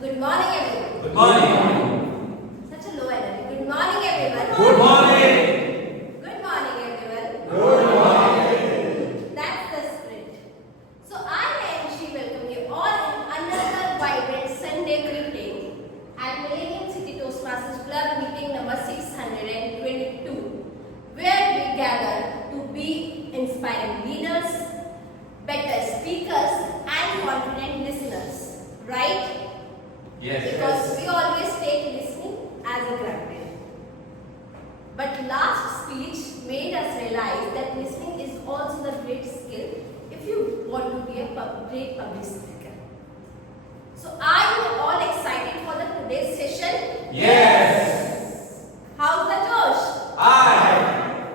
Good morning, everyone. Good morning. Such a low energy. Good morning, everyone. Good morning. Good morning, everyone. Good morning. That's the spirit. So I and she welcome you all in another vibrant Sunday meeting at Millennium City Toastmasters Club meeting number 622, where we gather to be inspiring leaders, better speakers, and confident listeners. Right? Yes. Because we always take listening as a granted. But last speech made us realize that listening is also the great skill if you want to be a great public speaker. So are you all excited for the today's session? Yes. How's the Josh? Aye.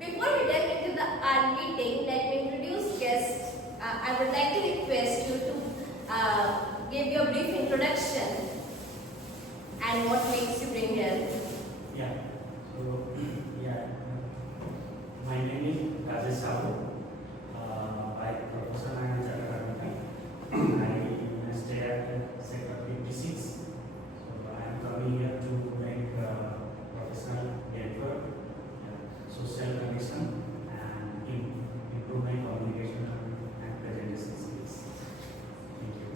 Before we delve into our meeting, let me introduce guests. I would like to request you to give your brief introduction and what makes you bring here. Yeah. So, my name is Rajesh Sahu. By profession, I am chartered accountant. I stay at sector 56. So, I am coming here to make professional network, social connection, and improve my communication and presentation skills. Thank you.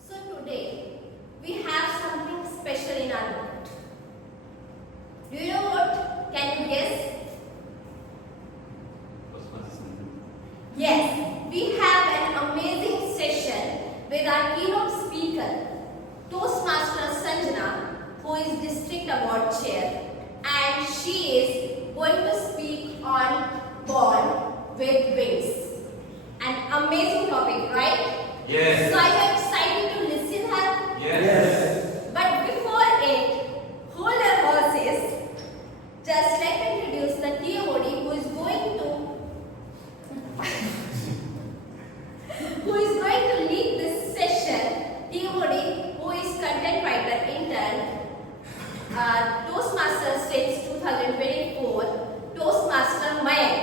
So today we have something special in our book. Do you know what? Can you guess? Yes, we have an amazing session with our keynote speaker, Toastmasters Sanjana, who is District Award Chair, and she is going to speak on Born with Wings. An amazing topic, right? Yes. So are you excited to listen her? Yes. But before it, hold your horses. Just let me introduce the TOD who is going to lead this session. TOD who is content writer intern, Toastmasters since 2024, Toastmaster Mayank.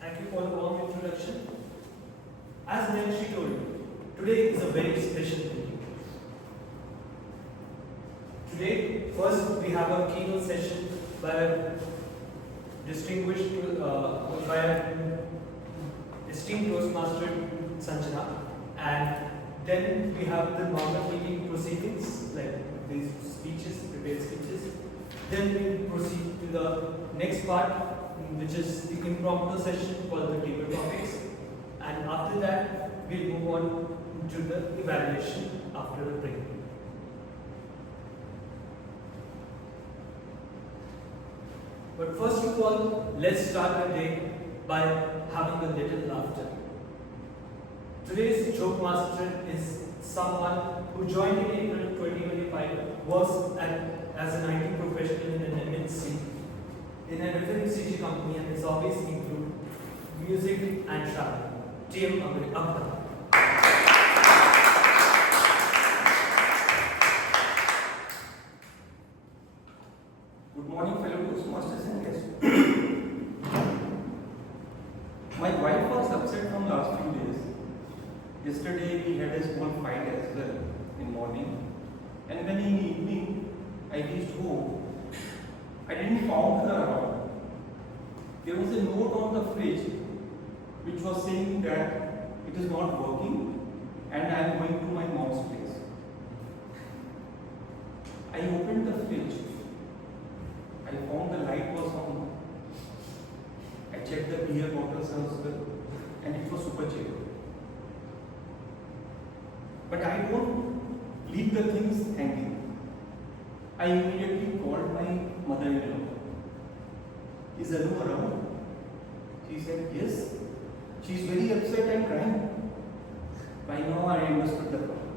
Thank you for the warm introduction. As Nancy told you, today is a very special day. Today, first we have a keynote session by a distinguished, by a esteemed Toastmaster Sanjana, and then we have the normal meeting proceedings like these speeches, prepared speeches. Then we proceed to the next part, which is the impromptu session called the table topics, and after that we'll move on to the evaluation after the break. But first of all, let's start the day by having a little laughter. Today's joke master is someone who joined in April 2025, works as an IT professional in an MNC, in an FMCG company, and his hobbies include music and travel. TM Abdul. Good morning, fellow Toastmasters and guests. My wife was upset from last few days. Yesterday we had a small fight as well in morning, and when in evening I reached home, I didn't found her around. There was a note on the fridge which was saying that it is not working and I am going to my mom's place. I opened the fridge. I found the light was on. I checked the beer bottles as well, and it was super cheap. But I don't leave the things hanging. I immediately called my mother-in-law. Is Anu around? She said yes. She is very upset and crying. By now I understood the problem.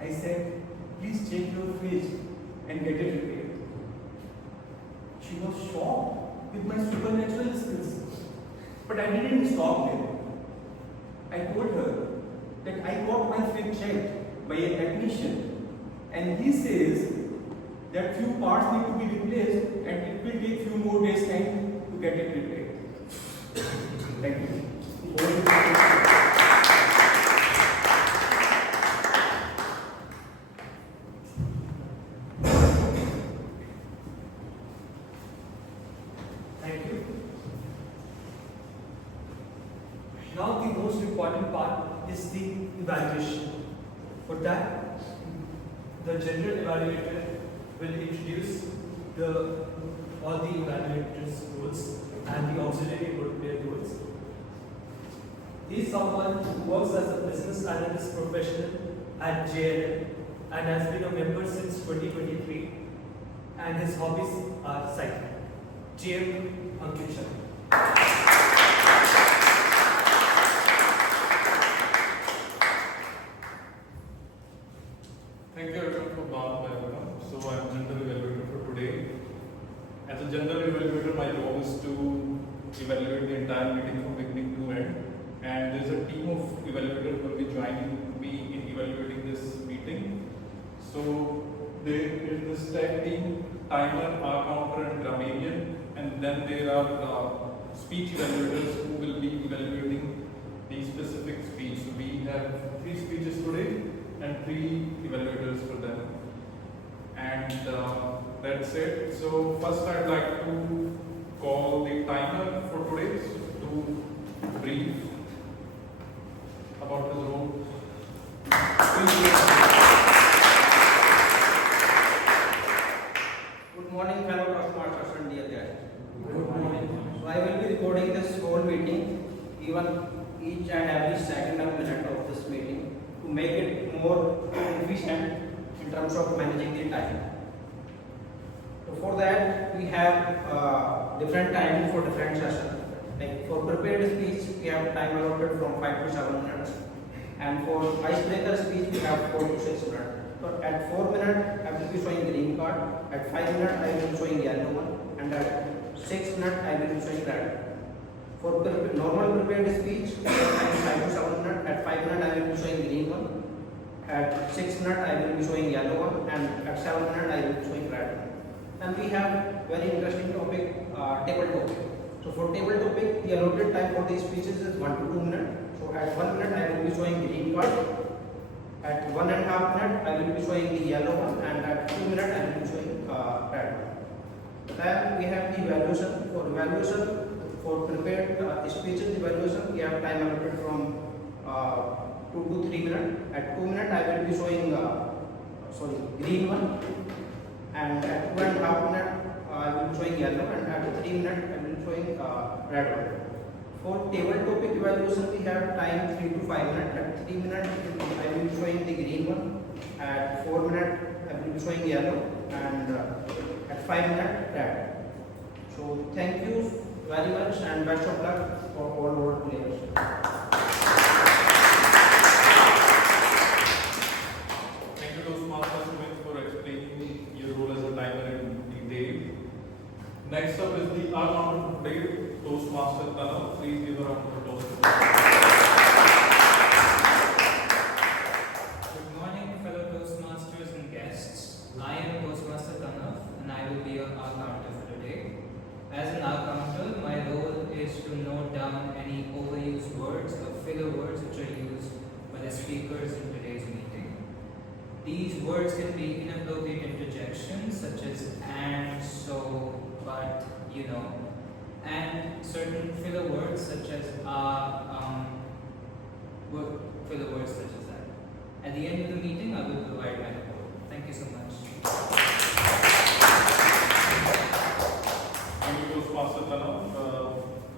I said, please check your fridge and get it repaired. She was shocked with my supernatural skills. But I didn't stop there. I told her that I got my fridge checked by a technician, and he says that few parts need to be replaced and it will take few more days time to get it repaired. Thank you. Thank you. Now the most important part is the evaluation. For that, the general evaluator will introduce all the evaluators' roles and the auxiliary role player roles. He is someone who works as a business analyst professional at JLM and has been a member since 2023, and his hobbies are cycling. GM Ankit Sharma. Thank you everyone for welcome. So I'm general evaluator for today. As a general evaluator, my job is to evaluate the entire meeting from beginning to end. And there's a team of evaluators who will be joining me in evaluating this meeting. So there is this tag team, timer, R counter, and grammarian. And then there are speech evaluators who will be evaluating the specific speech. So we have 3 speeches today and 3 evaluators for them. And that's it. So first I'd like to call the timer for today to brief about his role. Good morning, fellow Toastmasters and dear guests. Good morning. So I will be recording this whole meeting, even each and every second and minute of this meeting, to make it more efficient in terms of managing the time. So for that, we have different timing for different sessions. Like for prepared speech, we have time allotted from 5 to 7 minutes, and for icebreaker speech, we have 4 to 6 minutes. So at 4 minutes, I will be showing green card. At 5 minutes, I will be showing yellow one, and at 6 minutes, I will be showing red. For normal prepared speech, we have time 5 to 7 minutes. At 5 minutes, I will be showing green one. At 6 minutes, I will be showing yellow one, and at 7 minutes, I will be showing red one. And we have very interesting topic, table topic. So for table topic, the allotted time for these speeches is 1 to 2 minutes. So at 1 minute, I will be showing green card. At 1.5 minutes, I will be showing the yellow one, and at 2 minutes, I will be showing red one. Then we have the evaluation. For evaluation, for prepared speeches evaluation, we have time allotted from 2 to 3 minutes. At 2 minutes, I will be showing green one, and at 2.5 minutes, I will be showing yellow, and at 3 minutes, I will be showing red one. For table topic evaluation, we have time 3 to 5 minutes. At 3 minutes, I will be showing the green one. At 4 minutes, I will be showing yellow, and at 5 minutes, red. So thank you very much, and best of luck for all role players. Thank you Toastmasters for explaining your role as a timer in detail. Next up is the R counter today, Toastmaster Tanav. Please give a round of applause. Good morning, fellow Toastmasters and guests. I am Toastmaster Tanav, and I will be your R counter for today. As an R counter, my role is to note down any overused words or filler words which are used by the speakers in today's meeting. These words can be inappropriate interjections such as and, so, but, you know, and certain filler words such as filler words such as that. At the end of the meeting, I will provide my report. Thank you so much. Thank you Toastmaster Tanav.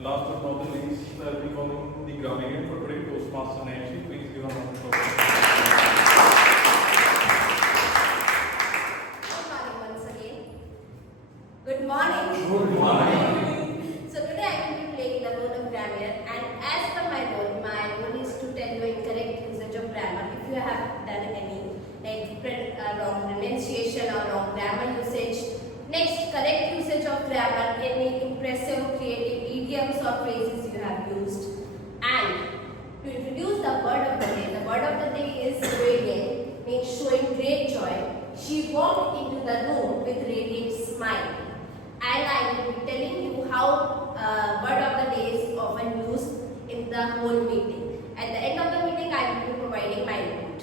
Last but not the least, I'll be calling the grammarian for today, Toastmaster Nancy. Please give a round of applause. Good morning. Good morning. So today I will be playing the role of grammar, and as per my role is to tell you incorrect usage of grammar. If you have done any wrong pronunciation or wrong grammar usage, next correct usage of grammar, any impressive creative idioms or phrases you have used, and to introduce the word of the day. The word of the day is brilliant, means showing great joy, She walked into the room with radiant smile. And I will be telling you how word of the day is often used in the whole meeting. At the end of the meeting, I will be providing my report.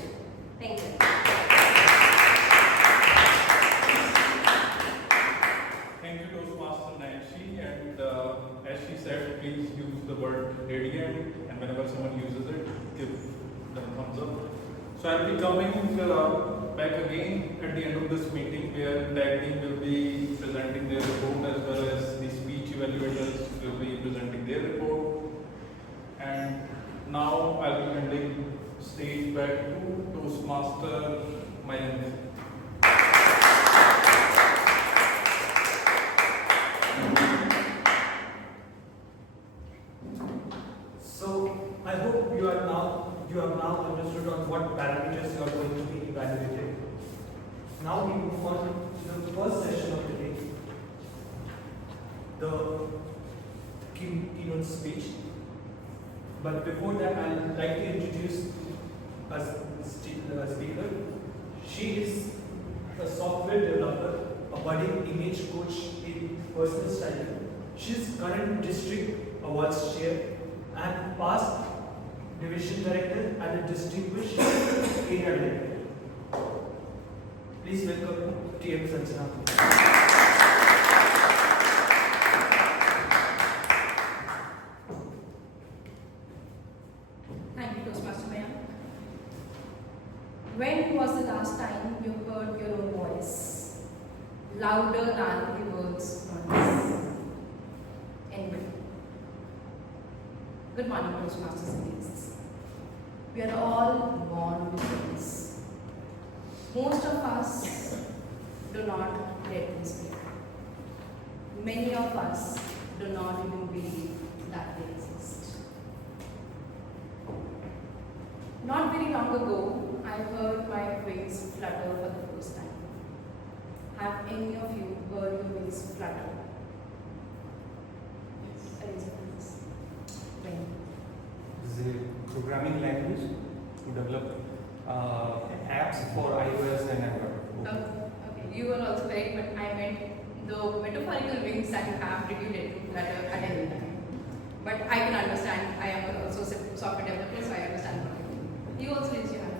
Thank you. Thank you, Toastmaster Nancy. And as she said, please use the word radiant, and whenever someone uses it, give them a thumbs up. So I'll be coming back again at the end of this meeting, where tag team will be presenting their report, as well as the speech evaluators will be presenting their report. And now I'll be handing stage back to Toastmaster Millennium. So I hope you have now understood on what parameters you are going to be evaluated. Now we move on to the first session of the day, the keynote speech. But before that, I would like to introduce a speaker. She is a software developer, a budding image coach in personal styling. She is current district awards chair and past division director and a distinguished area director. Please welcome TM Sanjana. Thank you, Toastmaster Ma'am. When was the last time you heard your own voice? Louder than the words once. Anyway. Good morning, Toastmasters and guests. We are all born with wings. Most of us do not let them speak. Many of us do not even believe that they exist. Not very long ago, I heard my wings flutter for the first time. Have any of you heard your wings flutter? Yes. When? This is a programming language to develop apps for iOS and Android. Okay, you were also correct, but I meant the metaphorical wings that you have did you let to flutter at any time. But I can understand, I am also a software developer, so I understand what you mean. You also raised your hand.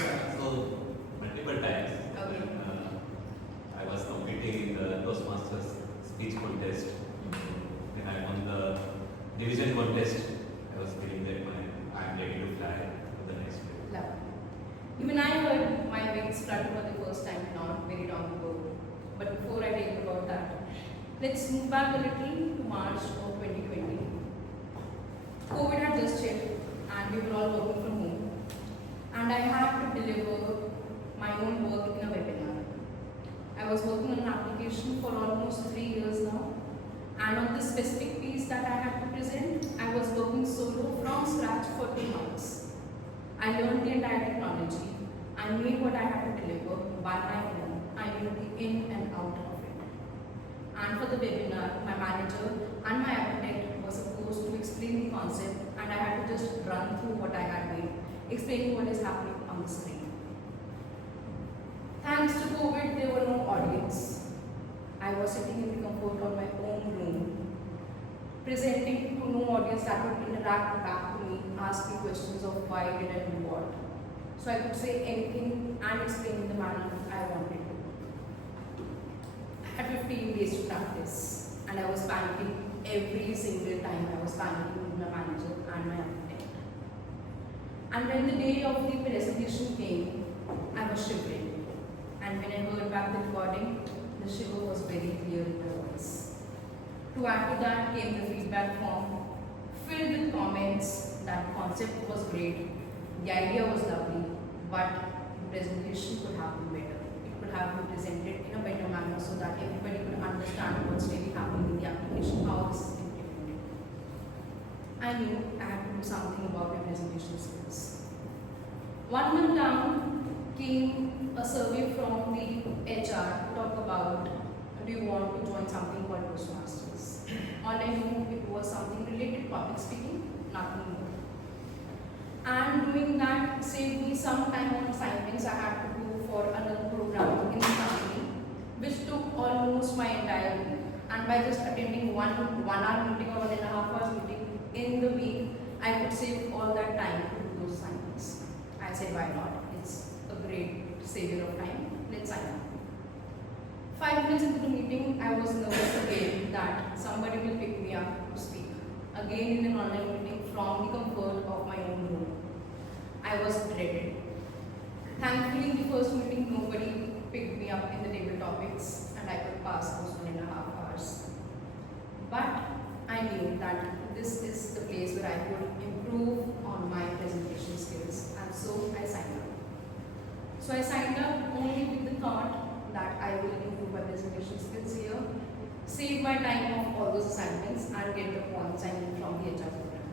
Yeah, so multiple times. Okay. I was competing in the Toastmasters speech contest. When I won the division contest, I was feeling that I'm ready to fly to the next level. Love. Even I heard my wings flutter for the first time not very long ago. But before I tell you about that, let's move back a little to March of 2020. COVID had just hit and we were all working from home. And I had to deliver my own work in a webinar. I was working on an application for almost 3 years now. And on this specific piece that I had to present, I was working solo from scratch for 2 months. I learned the entire technology. I knew what I had to deliver by my own. I knew the in and out of it. And for the webinar, my manager and my architect were supposed to explain the concept, and I had to just run through what I had made, explaining what is happening on the screen. Thanks to COVID, there were no audience. I was sitting in the comfort of my own room, presenting to no audience that would interact back to me, ask me questions of why did I do what. So I could say anything and explain in the manner I wanted to. I had 15 days to practice, and I was panicking every single time. I was panicking with my manager and my architect. And when the day of the presentation came, I was shivering. And when I heard back the recording, the shiver was very clear in my voice. To add to that came the feedback form, filled with comments that the concept was great, the idea was lovely, but the presentation could have been better. It could have been presented in a better manner so that everybody could understand what's really happening in the application, how this is implemented. I knew I had to do something about my presentation skills. 1 month down came a survey from the HR to talk about, do you want to join something called Toastmasters? All I knew it was something related to public speaking, nothing more. And doing that saved me some time on assignments I had to do for another programming almost my entire week. And by just attending one hour meeting or 1.5 hours meeting in the week, I could save all that time to do those assignments. I said, why not? It's a great savior of time. Let's sign up. 5 minutes into the meeting, I was nervous again that somebody will pick me up to speak. Again in an online meeting from the comfort of my own room. I was dreaded. Thankfully, in the first meeting, nobody picked me up in the table topics and I could pass those 1.5 hours. But I knew that this is the place where I could improve on my presentation skills, and so I signed up. So I signed up only with the thought that I will improve my presentation skills here, save my time of all those assignments and get the points I need from the HR program.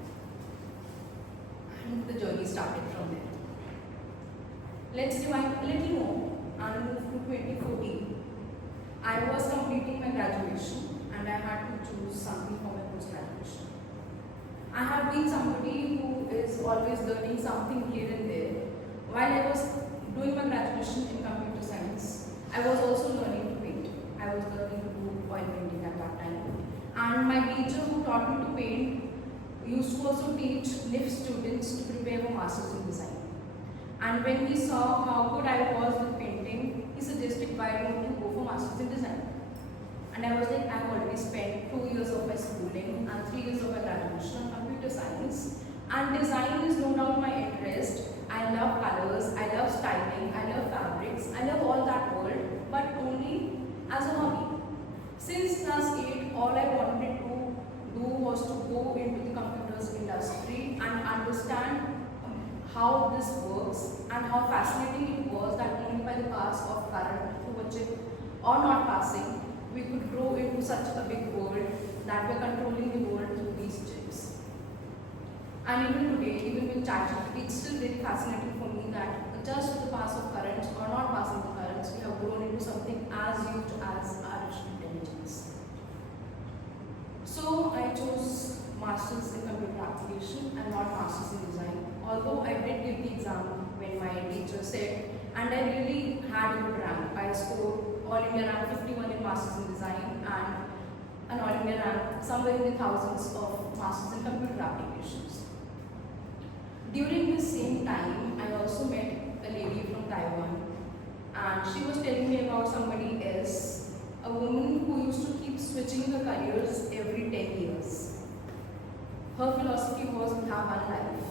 And the journey started from there. Let's rewind a little more and move to 2014. I was completing my graduation and I had to choose something for my post-graduation. I have been somebody who is always learning something here and there. While I was doing my graduation in computer science, I was also learning to paint. I was learning to do oil painting at that time. And my teacher who taught me to paint used to also teach NIF students to prepare for Masters in Design. And when he saw how good I was with painting, he suggested why don't you go for Masters in Design. And I was like, I've already spent 2 years of my schooling and 3 years of my graduation on computer science. And design is no doubt my interest. I love colors, I love styling, I love fabrics, I love all that world, but only as a hobby. Since class 8, all I wanted to do was to go into the computers industry and understand how this works and how fascinating it was that only by the pass of current through a chip or not passing, we could grow into such a big world that we're controlling the world through these chips. And even today, even with ChatGPT, it's still very fascinating for me that just with the pass of currents or not passing the currents, we have grown into something as huge as artificial intelligence. So I chose Masters in Computer Application and not Masters in Design. Although I did give the exam when my teacher said, and I really had a good rank. I scored All India rank 51 in Masters in Design and an All India rank somewhere in the thousands of Masters in Computer Applications. During this same time, I also met a lady from Taiwan, and she was telling me about somebody else, a woman who used to keep switching her careers every 10 years. Her philosophy was, we have one life.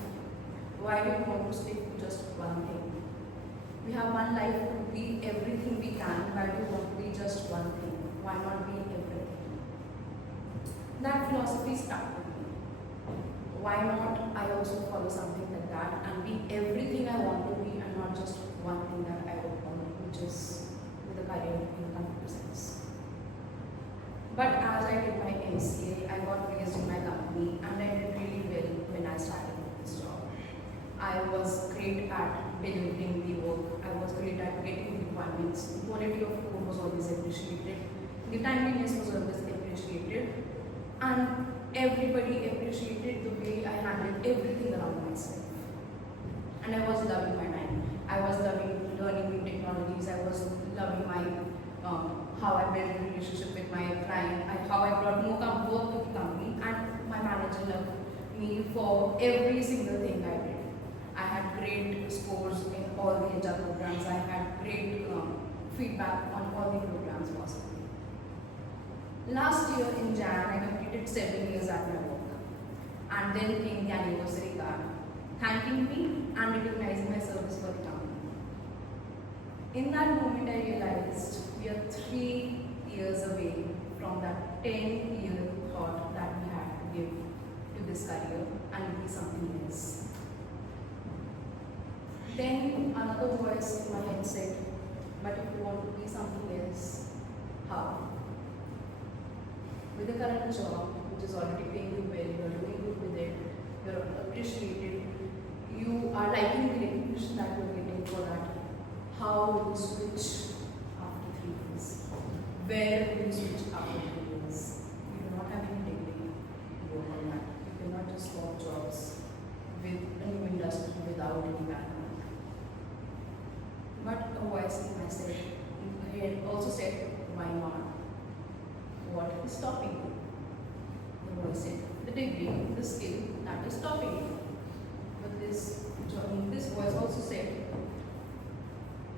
Why do we want to stick to just one thing? We have one life to be everything we can. Why do we want to be just one thing? Why not be everything? That philosophy stuck with me. Why not I also follow something like that and be everything I want to be and not just one thing that I would want, which is with a career in computer science. But as I did my MCA, I got placed in my company and I did really well when I started this job. I was great at delivering the work. I was great at getting the requirements. The quality of code was always appreciated. The timeliness was always appreciated. And everybody appreciated the way I handled everything around myself. And I was loving my time. I was loving learning new technologies. I was loving my how I built a relationship with my client, how I brought more work to the company, and my manager loved me for every single thing I did. I had great scores in all the HR programs. I had great feedback on all the programs possible. Last year in Jan, I completed 7 years at my work. And then came the anniversary card, thanking me and recognizing my service for the company. In that moment, I realized we are 3 years away from that 10-year thought that we had to give to this career and be something else. Then another voice in my head said, but if you want to be something else, how? With the current job, which is already paying you well, you are doing good with it, you are appreciated, you are liking the recognition that you are getting for that. How will you switch after 3 years? Where will you switch after 3 years? You do not have any degree to work on that. You cannot just swap jobs with a new industry without any background. But a voice in my head also said, why not? what is stopping you? The boy said, the degree, the skill that is stopping you. But this voice also said,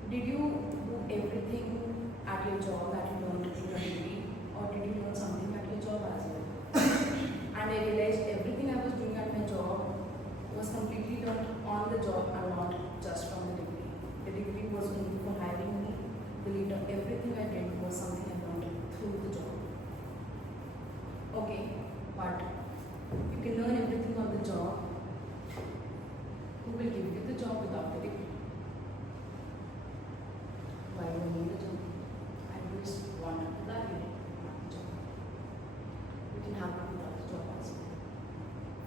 did you do everything at your job that you learned in your degree, or did you learn something at your job as well? And I realized everything I was doing at my job was completely learned on the job and not just from the degree. The degree was only for hiring me. The later everything I did was something I learned through the job. Okay, but you can learn everything on the job. Who will give you the job without the degree? Why do I need a job? I just want that job. You can have it without the job as well.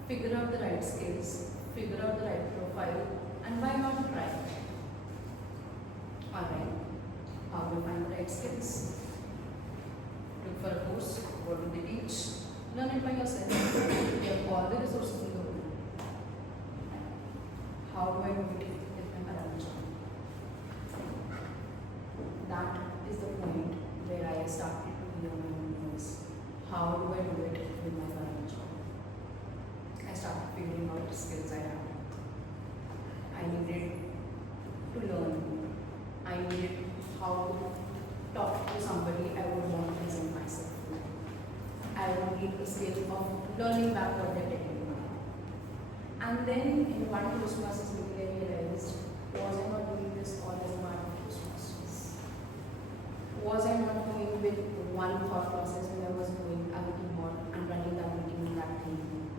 Figure out the right skills, figure out the right profile, and why not try? Alright, how do you find the right skills? Look for a course, what do they teach? Learn it by yourself. You have all the resources in the world. How do I do it if I'm around job? That is the point where I started to hear my own voice. How do I do it with my current job? I started figuring out the skills I have. I needed to learn. I needed how to talk to somebody I would want to present myself to. I would need the skill of learning back what they're telling me. And then in one Toastmasters meeting I realized, was I not doing this all as a part of Toastmasters? Was I not going with one thought process when I was going at the keyboard and running that meeting in that team?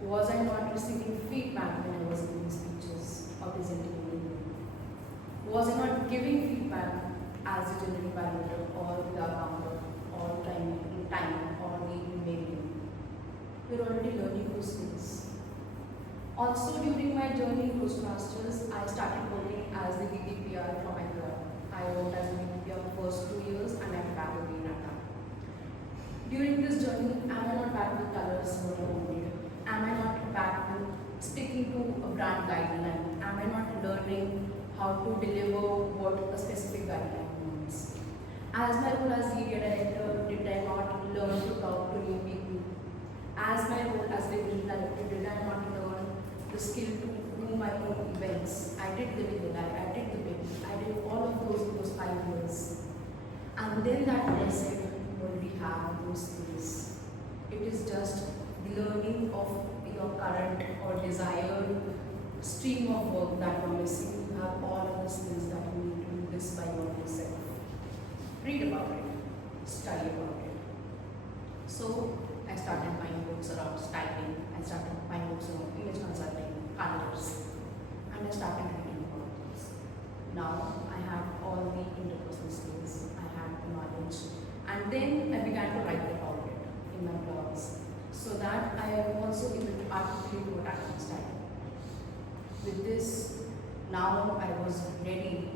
Was I not receiving feedback when I was giving speeches or presenting in meeting? Was I not giving feedback as a general parameter or the counter or time or the emailing? We're already learning those skills. Also during my journey in Toastmasters, I started working as the VPPR for my club. I worked as a VPPR for the first 2 years and I'm back again at that. During this journey, am I not back with colors what I wanted? Am I not back with sticking to a brand guideline? Am I not learning how to deliver what a specific guideline means? As my role as media director, did I not learn to talk to new people? As my role as division director, did I not learn the skill to do my own events? I did the video, I did the big, I did all of those 5 years. And then that I said, you already have those skills. It is just the learning of your current or desired stream of work that you're missing. You have all of the skills that you need to do this by yourself. Read about it, study about it. So I started buying books around styling, I started buying books around image consulting, colors, and I started reading about this. Now I have all the interpersonal skills, I have the knowledge, and then I began to write about it in my blogs, so that I am also able to articulate what I am studying. With this, now I was ready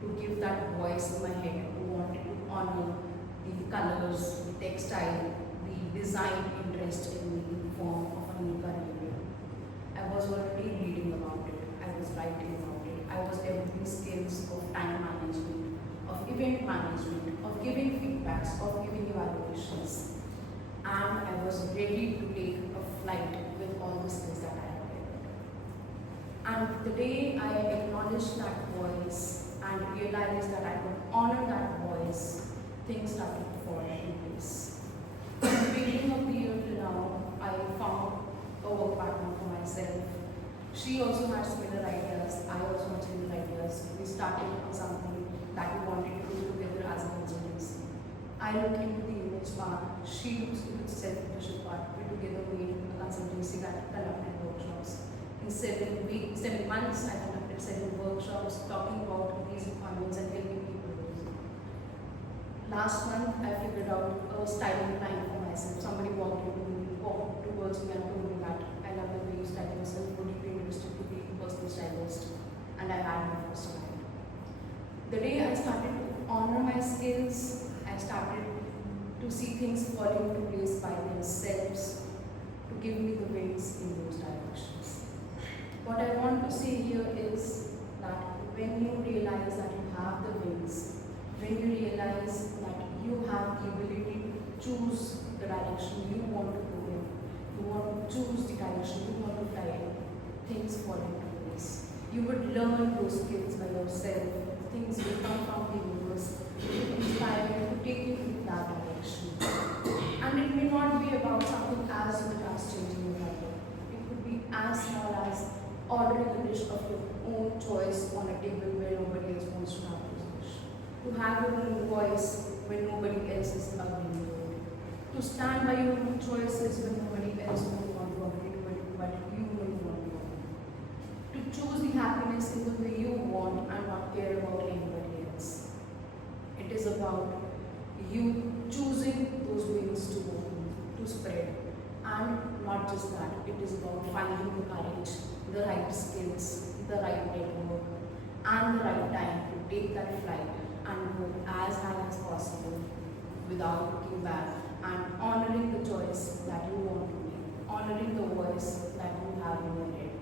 to give that voice in my head who wanted to honor the colors, the textile, the design interest in me in the form of a new career. I was already reading about it, I was writing about it, I was developing skills of time management, of event management, of giving feedbacks, of giving evaluations. And I was ready to take a flight with all the skills that I had developed. And the day I acknowledged that voice and realized that I could honor that voice, things started to fall into place. At the beginning of the year till now, I found a work partner for myself. She also had similar ideas, I also had similar ideas. We started on something that we wanted to do together as a consultancy. I looked into the image part, she looks into the self-leadership part. We together made a consultancy that conducted workshops. In 7 months, I conducted 7 workshops talking about these requirements and helping people. Last month, I figured out a styling line for myself. Somebody walked towards me and told me that I love the way you style yourself. Would you be interested to be a personal stylist? And I had my first client. The day I started to honor my skills, I started to see things falling into place by themselves to give me the wings in those directions. What I want to say here is that when you realize that you have the wings, when you realize that you have the ability to choose the direction you want to go in, you want to choose the direction you want to fly in, things fall into place. You would learn those skills by yourself. Things will come from the universe to inspire you, to take you in that direction. And it may not be about something as good as changing your life. It could be as small as ordering a dish of your own choice on a table where nobody else wants to have this dish. To have your own voice when nobody else is agreeing with it. To stand by your own choices when nobody else will want to agree with it, but you will want to. To choose the happiness in the way you want and not care about anybody else. It is about you choosing those wings to open, to spread. And not just that, it is about finding the courage, the right skills, the right network, and the right time to take that flight and go as high as possible without looking back and honoring the choice that you want to make, honoring the voice that you have in your head.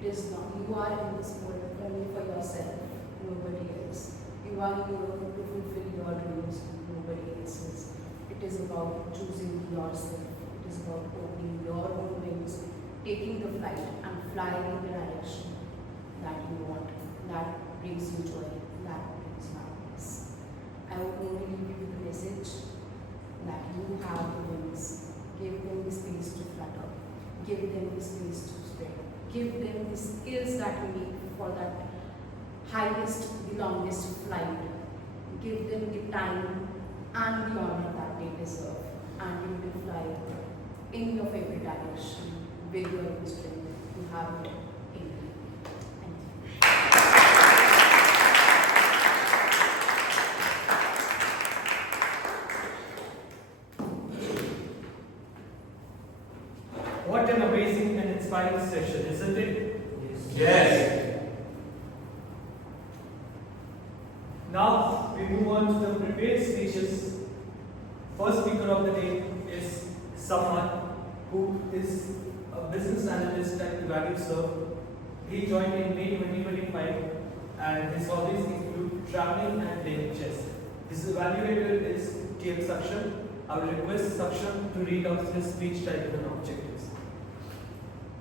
It is not, you are in this world only for yourself, nobody else. You are here to fulfill your dreams, nobody else's. It is about choosing yourself. It is about opening your own wings, taking the flight and flying in the direction that you want, that brings you joy, that brings you happiness. I would only leave you with the message that you have the wings. Give them the space to flutter. Give them the space to spread. Give them the skills that you need for that highest, the longest flight. Give them the time and the honor that they deserve. And you will fly in your favorite direction with your own strength. You have it in you. Thank you. What an amazing and inspiring session, isn't it? Yes. Now we move on to the prepared speeches. First speaker of the day is someone who is a business analyst at the Value Serve. He joined in May 2025 and his hobbies include traveling and playing chess. His evaluator is K. Saksham. I will request Saksham to read out his speech title and objectives.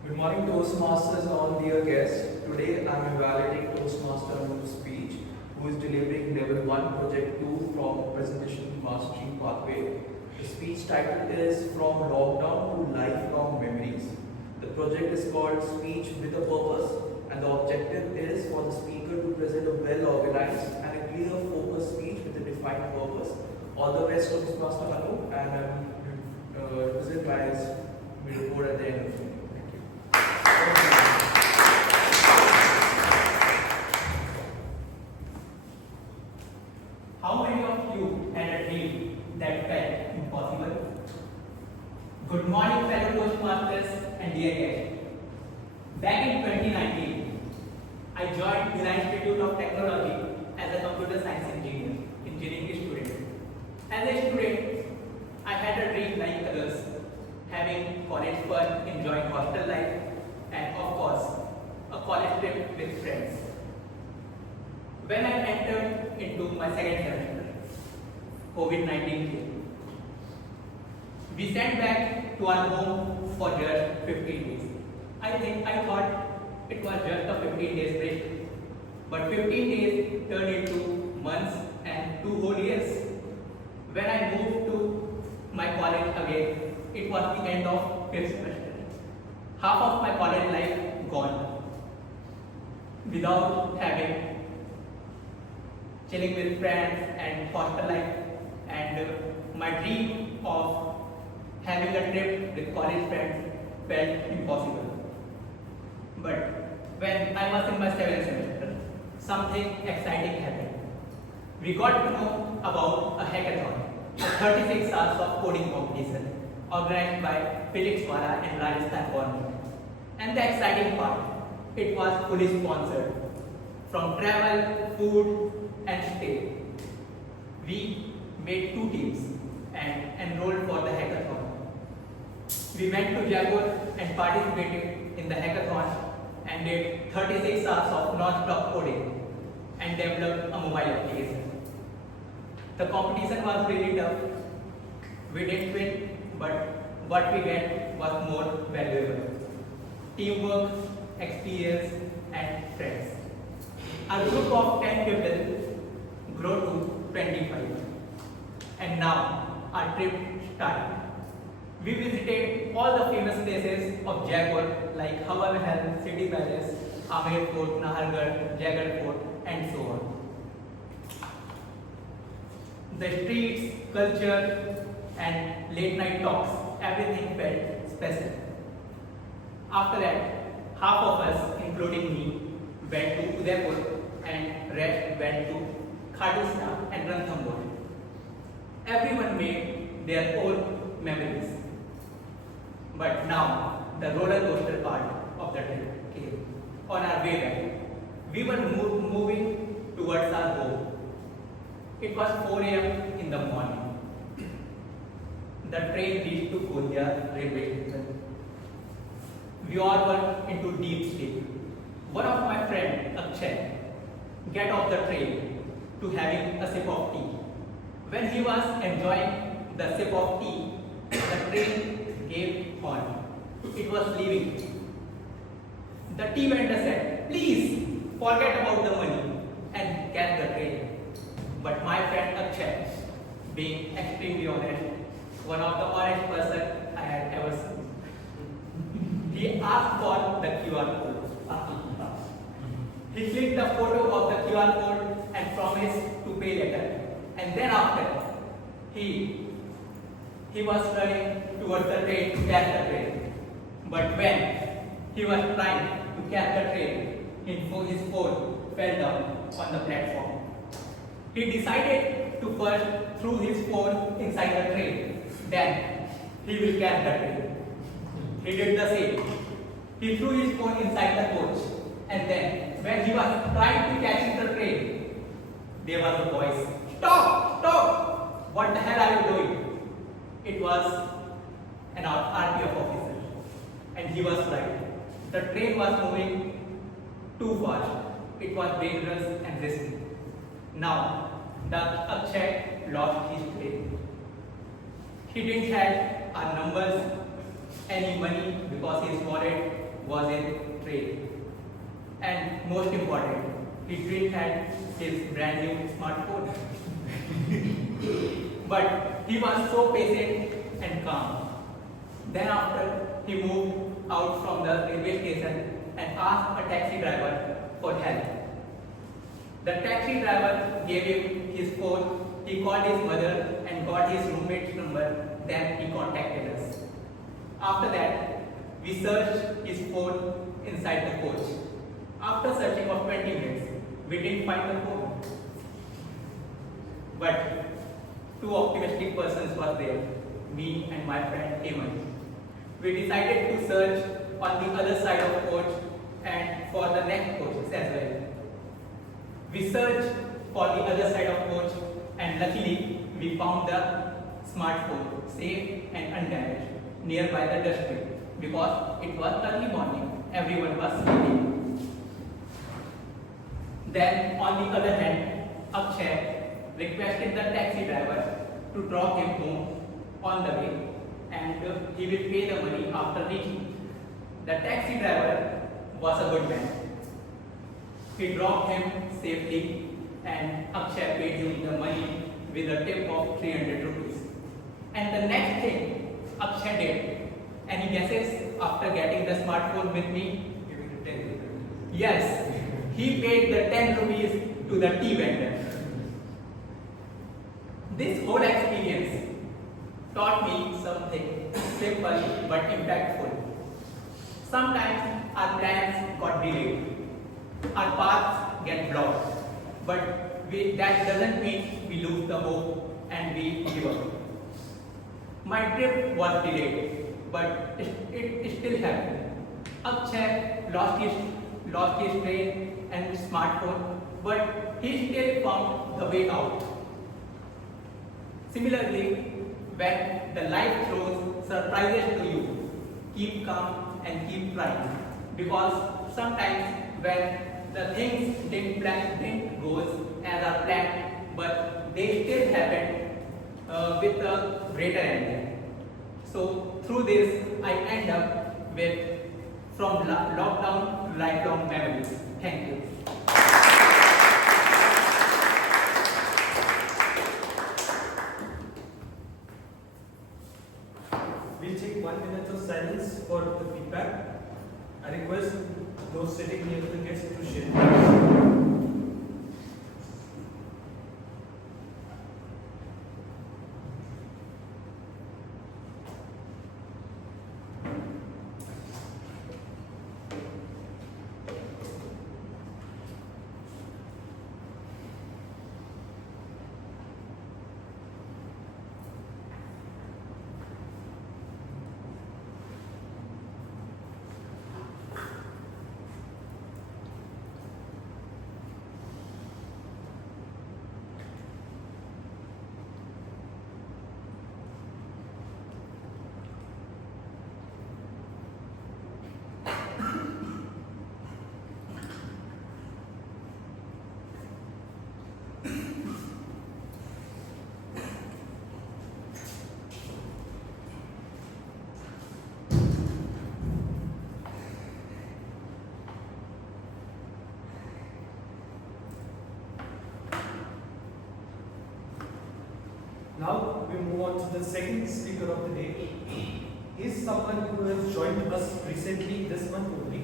Good morning, Toastmasters and all dear guests. Today I am evaluating Toastmaster Anu's speech, who is delivering level 1 project 2 from presentation mastery pathway. The speech title is From Lockdown to Lifelong Memories. The project is called Speech with a Purpose, and the objective is for the speaker to present a well-organized and a clear focused speech with a defined purpose. All the best to Toastmaster Anu, and I will present my report at the end of the meeting. Thank you. How many of you had a dream that felt impossible? Good morning, fellow Toastmasters and dear guests. Back in 2019, I joined Design Institute of Technology as a computer science engineering student. As a student, I had a dream like others, having college fun, enjoying hostel life, and of course, a college trip with friends. When I entered into my second semester, COVID-19 came. We sent back to our home for just 15 days. I thought it was just a 15 days break. But 15 days turned into months and 2 whole years. When I moved to my college again, it was the end of 5th semester. Half of my college life gone. Without having chilling with friends and hostel life, and my dream of having a trip with college friends felt impossible. But when I was in my 7th semester, something exciting happened. We got to know about a hackathon, a 36 hours of coding competition organized by Felix Wala and Rajasthan government. And the exciting part, it was fully sponsored. From travel, food, and stay. We made 2 teams and enrolled for the hackathon. We went to Jaipur and participated in the hackathon and did 36 hours of non-stop coding and developed a mobile application. The competition was really tough. We didn't win, but what we get was more valuable. Teamwork, experience, and friends. A group of 10 people grew to 25. And now our trip started. We visited all the famous places of Jaipur like Hawa Mahal, City Palace, Amer Fort, Nahargarh, Jaigarh Fort, and so on. The streets, culture, and late night talks, everything felt special. After that, half of us, including me, went to Udaipur and rest went to Khadusna and Ranthambore. Everyone made their own memories. But now, the roller coaster part of the trip came. On our way back, we were moving towards our home. It was 4 a.m. in the morning. The train reached to Gondia railway station. We all were into deep sleep. One of my friends, Akshay, get off the train to having a sip of tea. When he was enjoying the sip of tea, the train gave horn. It was leaving. The tea vendor said, "Please forget about the money and catch the train." But my friend Akshay, being extremely honest, one of the honest person I had ever seen, he asked for the QR code. He clicked the photo of the QR code and promised to pay later. And then after, he was running towards the train to catch the train. But when he was trying to catch the train, his phone fell down on the platform. He decided to first throw his phone inside the train. Then he will catch the train. He did the same. He threw his phone inside the coach. And then when he was trying to catch the train, there was a voice, "Stop! Stop! What the hell are you doing?" It was an RPF officer. And he was right. The train was moving too fast. It was dangerous and risky. Now, the Akshay lost his train. He didn't have our numbers, any money because his wallet was in train. And most important, he didn't have his brand new smartphone. But he was so patient and calm. Then after, he moved out from the railway station and asked a taxi driver for help. The taxi driver gave him his phone, he called his mother and got his roommate's number, then he contacted us. After that, we searched his phone inside the coach. After searching for 20 minutes, we didn't find the phone. But two optimistic persons were there, me and my friend Eamon. We decided to search on the other side of coach and for the next coaches as well. We searched for the other side of coach and luckily we found the smartphone safe and undamaged nearby the dustbin because it was early morning, everyone was sleeping. Then on the other hand, Akshay requested the taxi driver to drop him home on the way and he will pay the money after reaching. The taxi driver was a good man. He dropped him safely and Akshay paid him the money with a tip of 300 rupees. And the next thing Akshay did, any guesses after getting the smartphone with me? Yes, he paid the 10 rupees to the tea vendor. This whole experience taught me something simple but impactful. Sometimes our plans got delayed, our paths get blocked, but that doesn't mean we lose the hope and we give up. My trip was delayed, but it still happened. Akshay lost his train and smartphone, but he still found the way out. Similarly, when the life throws surprises to you, keep calm and keep trying. Because sometimes when the things didn't go as our planned, but they still happened, with a greater ending. So through this, I end up with from lockdown to lifelong memories. Thank you. We'll take 1 minute of silence for the feedback. I request those sitting near the guests to share. Now we move on to the second speaker of the day. He is someone who has joined us recently this month only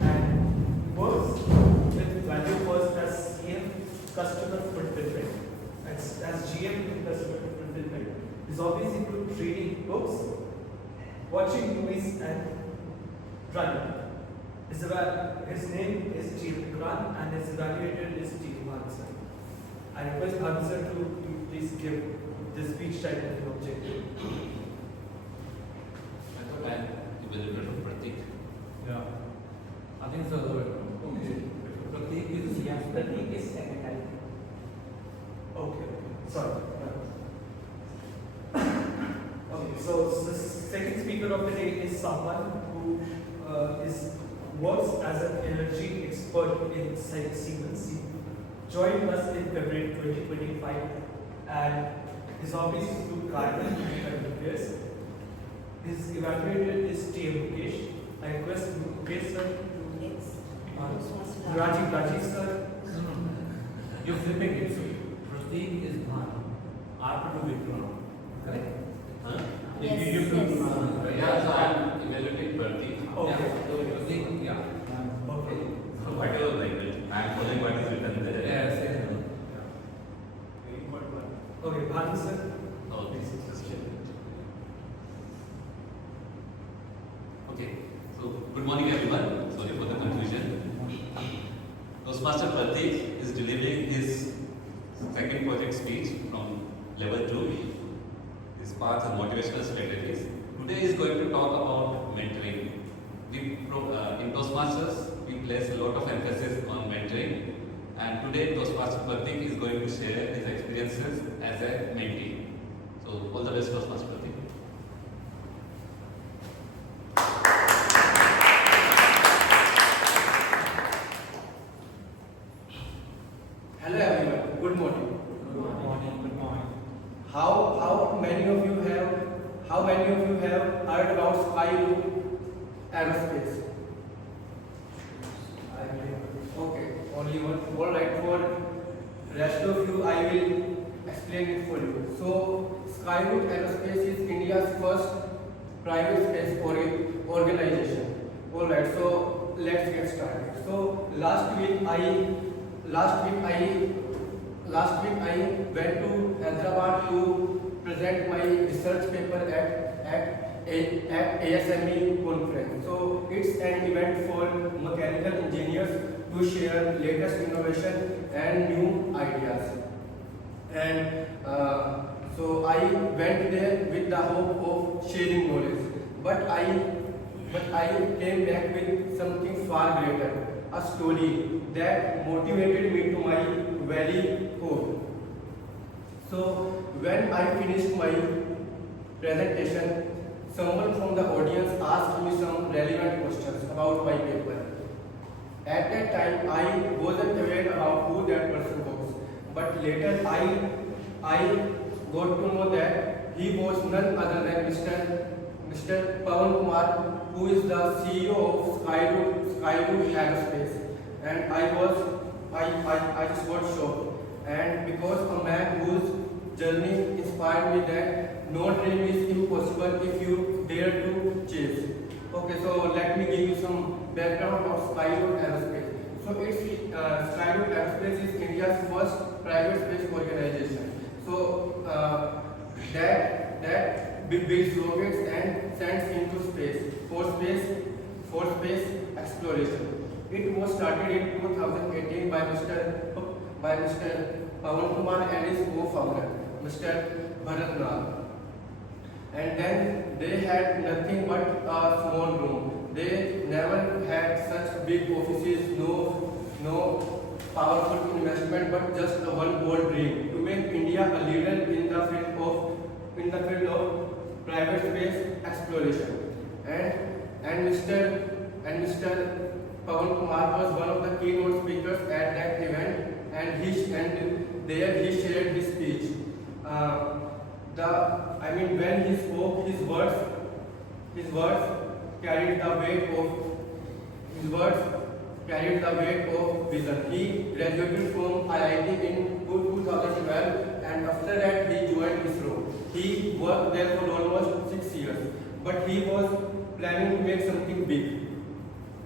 and works with value first as CM customer fulfillment. As GM in customer fulfillment. His hobbies include reading books, watching movies and running. His name is Tikran and his evaluator is Bhansar. I request Bhansar to please give the speech title and objective. I thought I evaluated from Pratik. Yeah. I think it's the other way around. Okay. Pratik is Pratik is second, I think. Okay. Sorry. Okay, so the second speaker of the day is someone who works as an energy expert in Siemens. He joined us in February 2025 and his hobbies include gardening and repairs. His evaluator is TM Mukesh. I request Mukesh sir to Rajiv sir. You're flipping it. So Pratik is Bhan. I have to do Vikram. Correct? Huh? Yes, You yes. Yeah, so I'm evaluating Pratik. Okay. Yeah. So Pratik, yeah. Okay. So whatever like it, I'm following what is written there. Yes, yes. Okay, Bhanu sir. Oh, this is okay. So good morning everyone. Sorry for the confusion. Toastmaster Pratik is delivering his second project speech from level 2. His paths and motivational strategies. Today he is going to talk about mentoring. In Toastmasters, we place a lot of emphasis on mentoring. And today Toastmaster Pratik is going to share his experiences as a mentee. So all the best, Toastmaster Pratik. Hello everyone, good morning. Good morning. Good morning. How many of you have heard about Skyroot Aerospace? Okay, only one. All right, for rest of you, I will explain it for you. So, Skyroot Aerospace is India's first private space organization. All right, so let's get started. So last week I went to Hyderabad to present my research paper at ASME conference. So it's an event for mechanical engineers to share latest innovation and new ideas. And so I went there with the hope of sharing knowledge. But I came back with something far greater, a story that motivated me to my very core. So when I finished my presentation, someone from the audience asked me some relevant questions about my paper. At that time, I wasn't aware about who that person was, but later I got to know that he was none other than Mr. Pawan Kumar, who is the CEO of Skyroot Aerospace. And I just got shocked. And because a man whose journey inspired me that no dream is impossible if you dare to chase. Okay, so let me give you some background of Skyroot Aerospace. So Skyroot Aerospace is India's first private space organization. So that builds rockets and sends into space for space exploration. It was started in 2018 by Mr. Pawan Kumar and his co-founder, Mr. Bharat Nag. And then they had nothing but a small room. They never had such big offices, no powerful investment, but just a one bold dream to make India a leader in the field of private space exploration. And Mr. Pawan Kumar was one of the keynote speakers at that event, and there he shared his speech. When he spoke, his words carried the weight of vision. He graduated from IIT in 2012, and after that he joined ISRO. He worked there for almost 6 years, but he was planning to make something big.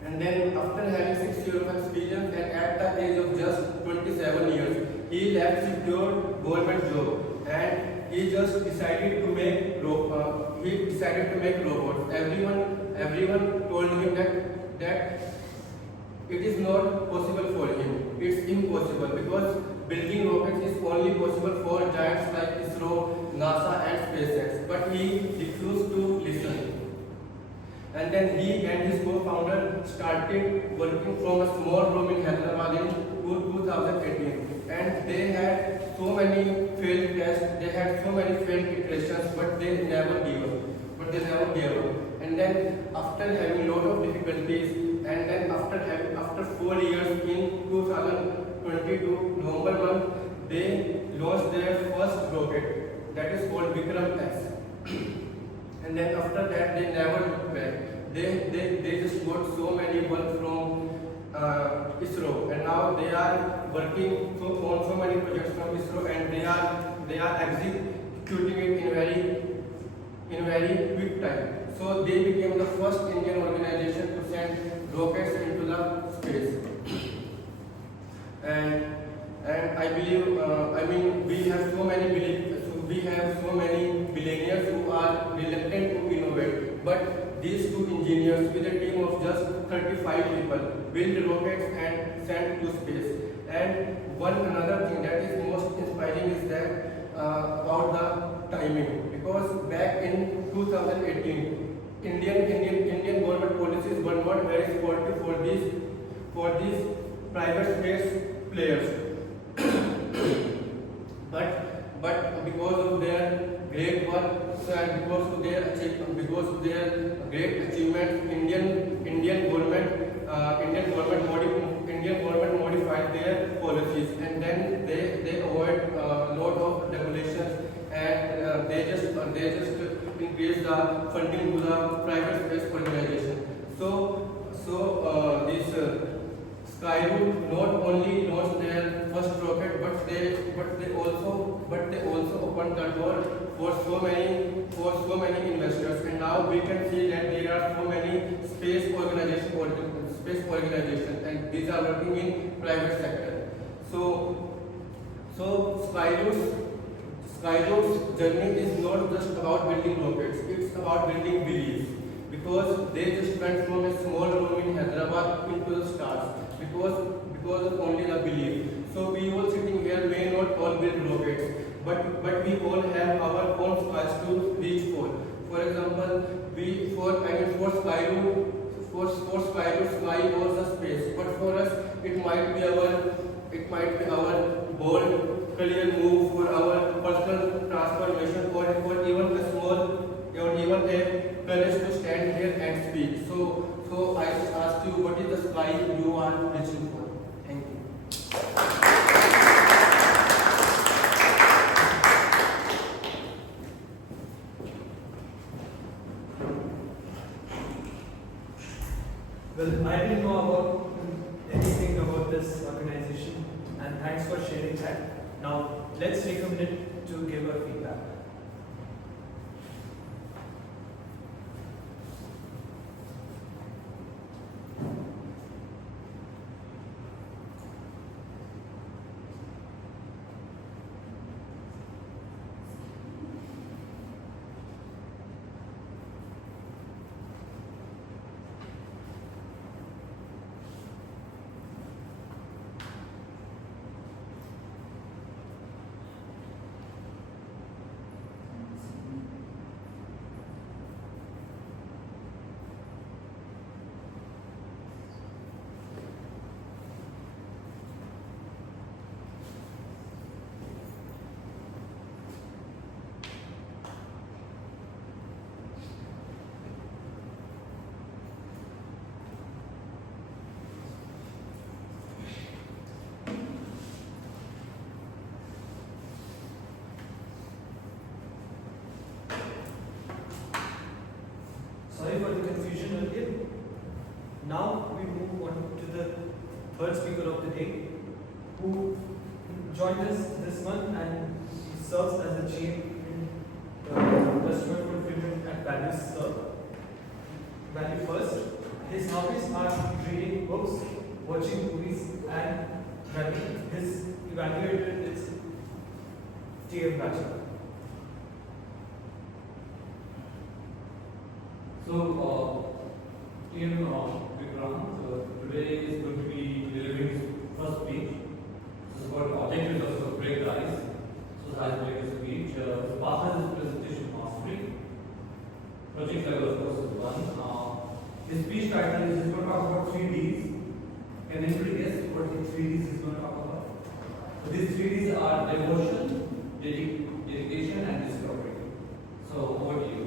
And then after having 6 years of experience and at the age of just 27 years, he left secure government job and he just decided to make robots. Everyone told him that it is not possible for him. It's impossible because building rockets is only possible for giants like ISRO, NASA and SpaceX. But he refused to listen. And then he and his co-founder started working from a small room in Hyderabad in 2018. And they had so many failed tests, they had so many failed iterations, but they never gave up. And then after having a lot of difficulties, and then after 4 years in 2022 November month, they launched their first rocket, that is called Vikram S. And then after that they never looked back. They just got so many work from ISRO, and now they are working on so many projects from ISRO, and they are executing it in very quick time. So they became the first Indian organization to send rockets into the space. And I believe, we have so many billionaires who are reluctant to innovate, but these two engineers with a team of just 35 people build rockets and send to space. And another thing that is most inspiring is that about the timing, because back in 2018, Indian government policies were not very supportive for these private space players. but because of their great work and because of their great achievement, Indian government modified their policies, and then they avoid a lot of regulations, and they just increase the funding to the private space organization. So this Skyroot not only launched their first rocket, but they also opened the door for so many investors. And now we can see that there are so many space organizations, and these are working in private sector. So Skyroot's journey is not just about building rockets; it's about building beliefs. Because they just went from a small room in Hyderabad into the stars. Because of only the belief. So we all sitting here may not all build rockets, but we all have our own skies to reach for. For example, for Skyroot, sky was the space. But for us, it might be our bold career move, for our personal transformation, or even a courage to stand here and speak. So I just ask you, what is the sky you are reaching for? Thank you. organization, and thanks for sharing that. Now, let's take a minute to give our feedback. Sorry for the confusion earlier. Now we move on to the third speaker of the day, who joined us this month, and he serves as a GM in customer fulfillment at Value First. His hobbies are reading books, watching movies, and running. His evaluator is TM Bachelor. So, in Vikram, today is going to be delivering his first speech. So, what objective is also break the ice. So, I will make a speech. The partner is presentation mastery. Project level, of course, is one. His speech title is going to talk about 3Ds. Can anybody guess what the 3Ds is going to talk about? So, these 3Ds are devotion, dedication, and discovery. So, over to you.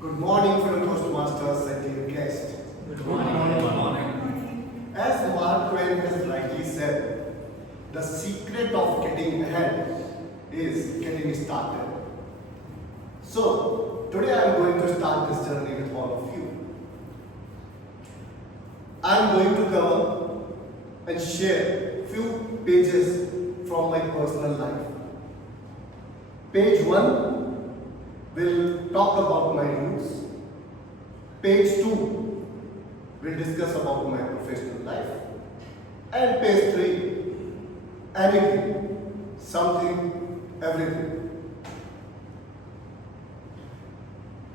Good morning, fellow Toastmasters and dear guests. Good morning. As Mark Twain has rightly said, the secret of getting ahead is getting started. So, today I am going to start this journey with all of you. I am going to cover and share few pages from my personal life. Page 1 will talk about my roots. Page 2 will discuss about my professional life. And page 3, anything, something, everything.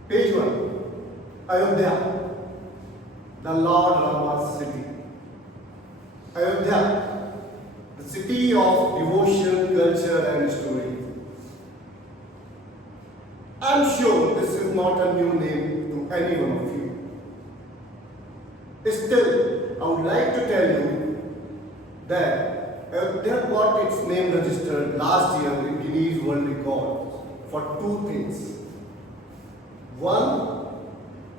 Page 1, Ayodhya, the Lord Rama's city. Ayodhya, the city of devotion, culture and story. I am sure this is not a new name to any one of you. Still, I would like to tell you that Ayodhya got its name registered last year in Guinness World Records for two things. One,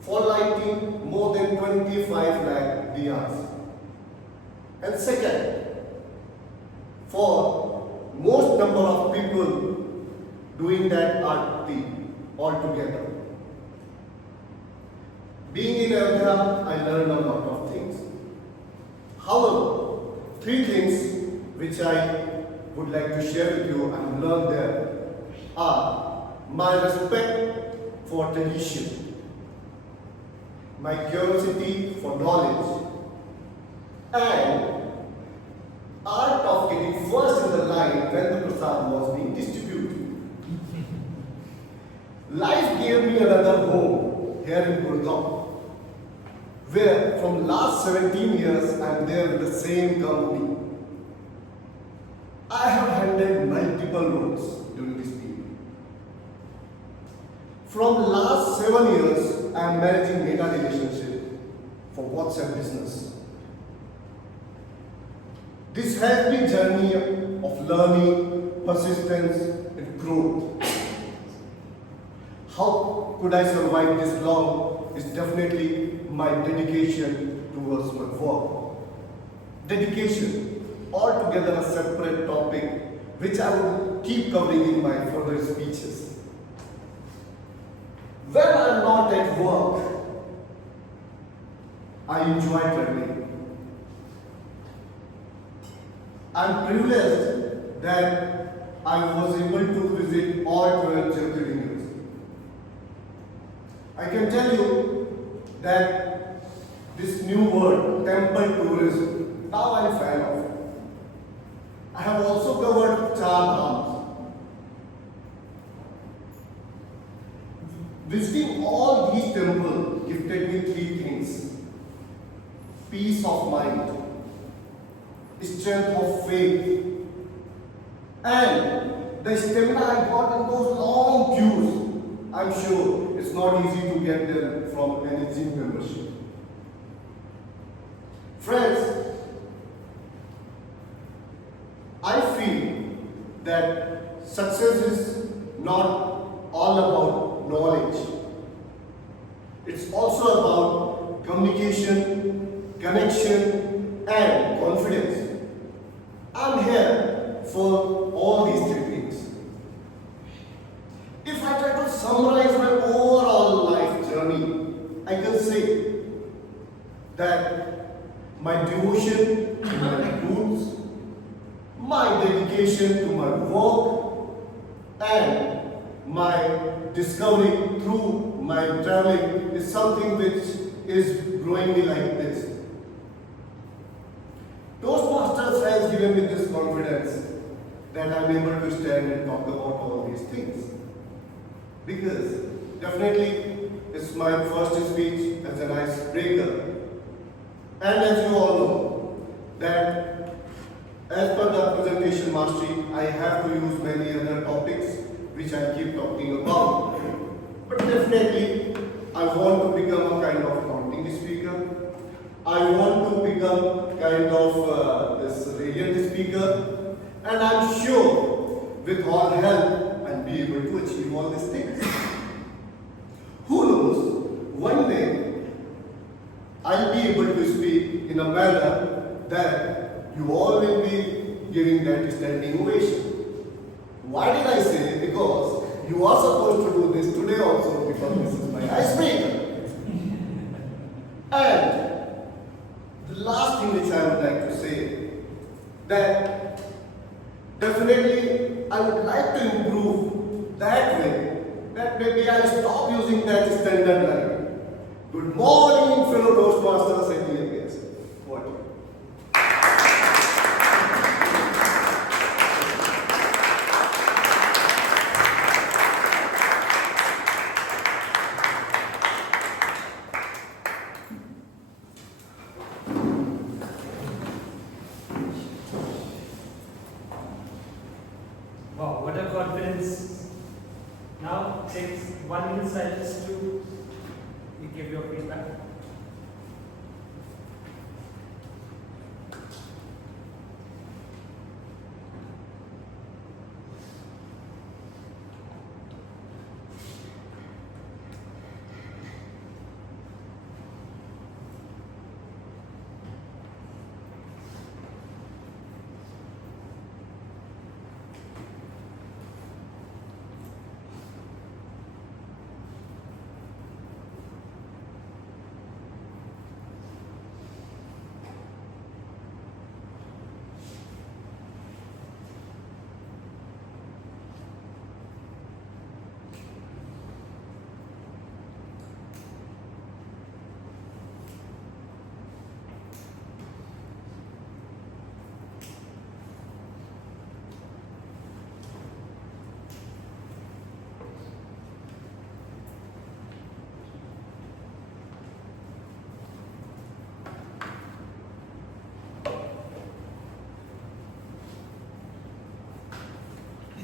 for lighting more than 25 lakh diyas. And second, for most number of people doing that arti altogether. Being in Ayodhya, I learned a lot of things. However, three things which I would like to share with you and learn there are my respect for tradition, my curiosity for knowledge, and art of getting first in the line when the prasad was being distributed. Life gave me another home here in Gurgaon, where from last 17 years I am there with the same company. I have handled multiple roles during this period. From last 7 years, I am managing data relationship for WhatsApp business. This has been a journey of learning, persistence, and growth. How could I survive this long is definitely my dedication towards my work. Dedication altogether a separate topic which I will keep covering in my further speeches. When I am not at work, I enjoy traveling. I am privileged that I was able to visit all 12 Jyotirlingas. I can tell you that this new word, temple tourism, now I am a fan of it. I have also covered Char Dhams. Visiting all these temples gifted me three things: peace of mind, strength of faith, and the stamina I got in those long queues. I'm sure it's not easy to get them from any gym membership. Friends, I feel that success is not all about knowledge. It's also about communication, connection, and confidence. I'm here for all these three things. If I try to summarize my overall life journey, I can say that my devotion to my roots, my dedication to my work, and my discovery through my traveling is something which is growing me like this. Toastmasters has given me this confidence that I'm able to stand and talk about all these things. Because definitely it's my first speech as an icebreaker. And as you all know, that as per the presentation mastery, I have to use many other topics which I keep talking about. But definitely, I want to become a kind of accounting speaker. I want to become kind of this radiant speaker. And I'm sure with all help, I'll be able to achieve all these things. Who knows, one day, I'll be able to speak in a manner that you all will be giving that standing ovation. Why did I say? Because you are supposed to do this today also, because this is my icebreaker. And the last thing which I would like to say, that definitely I would like to improve that way, that maybe I'll stop using that standard line. Good morning, fellow Toastmasters and dear guests. What? Wow, what a confidence. Now take 1 minute silence to give your feedback.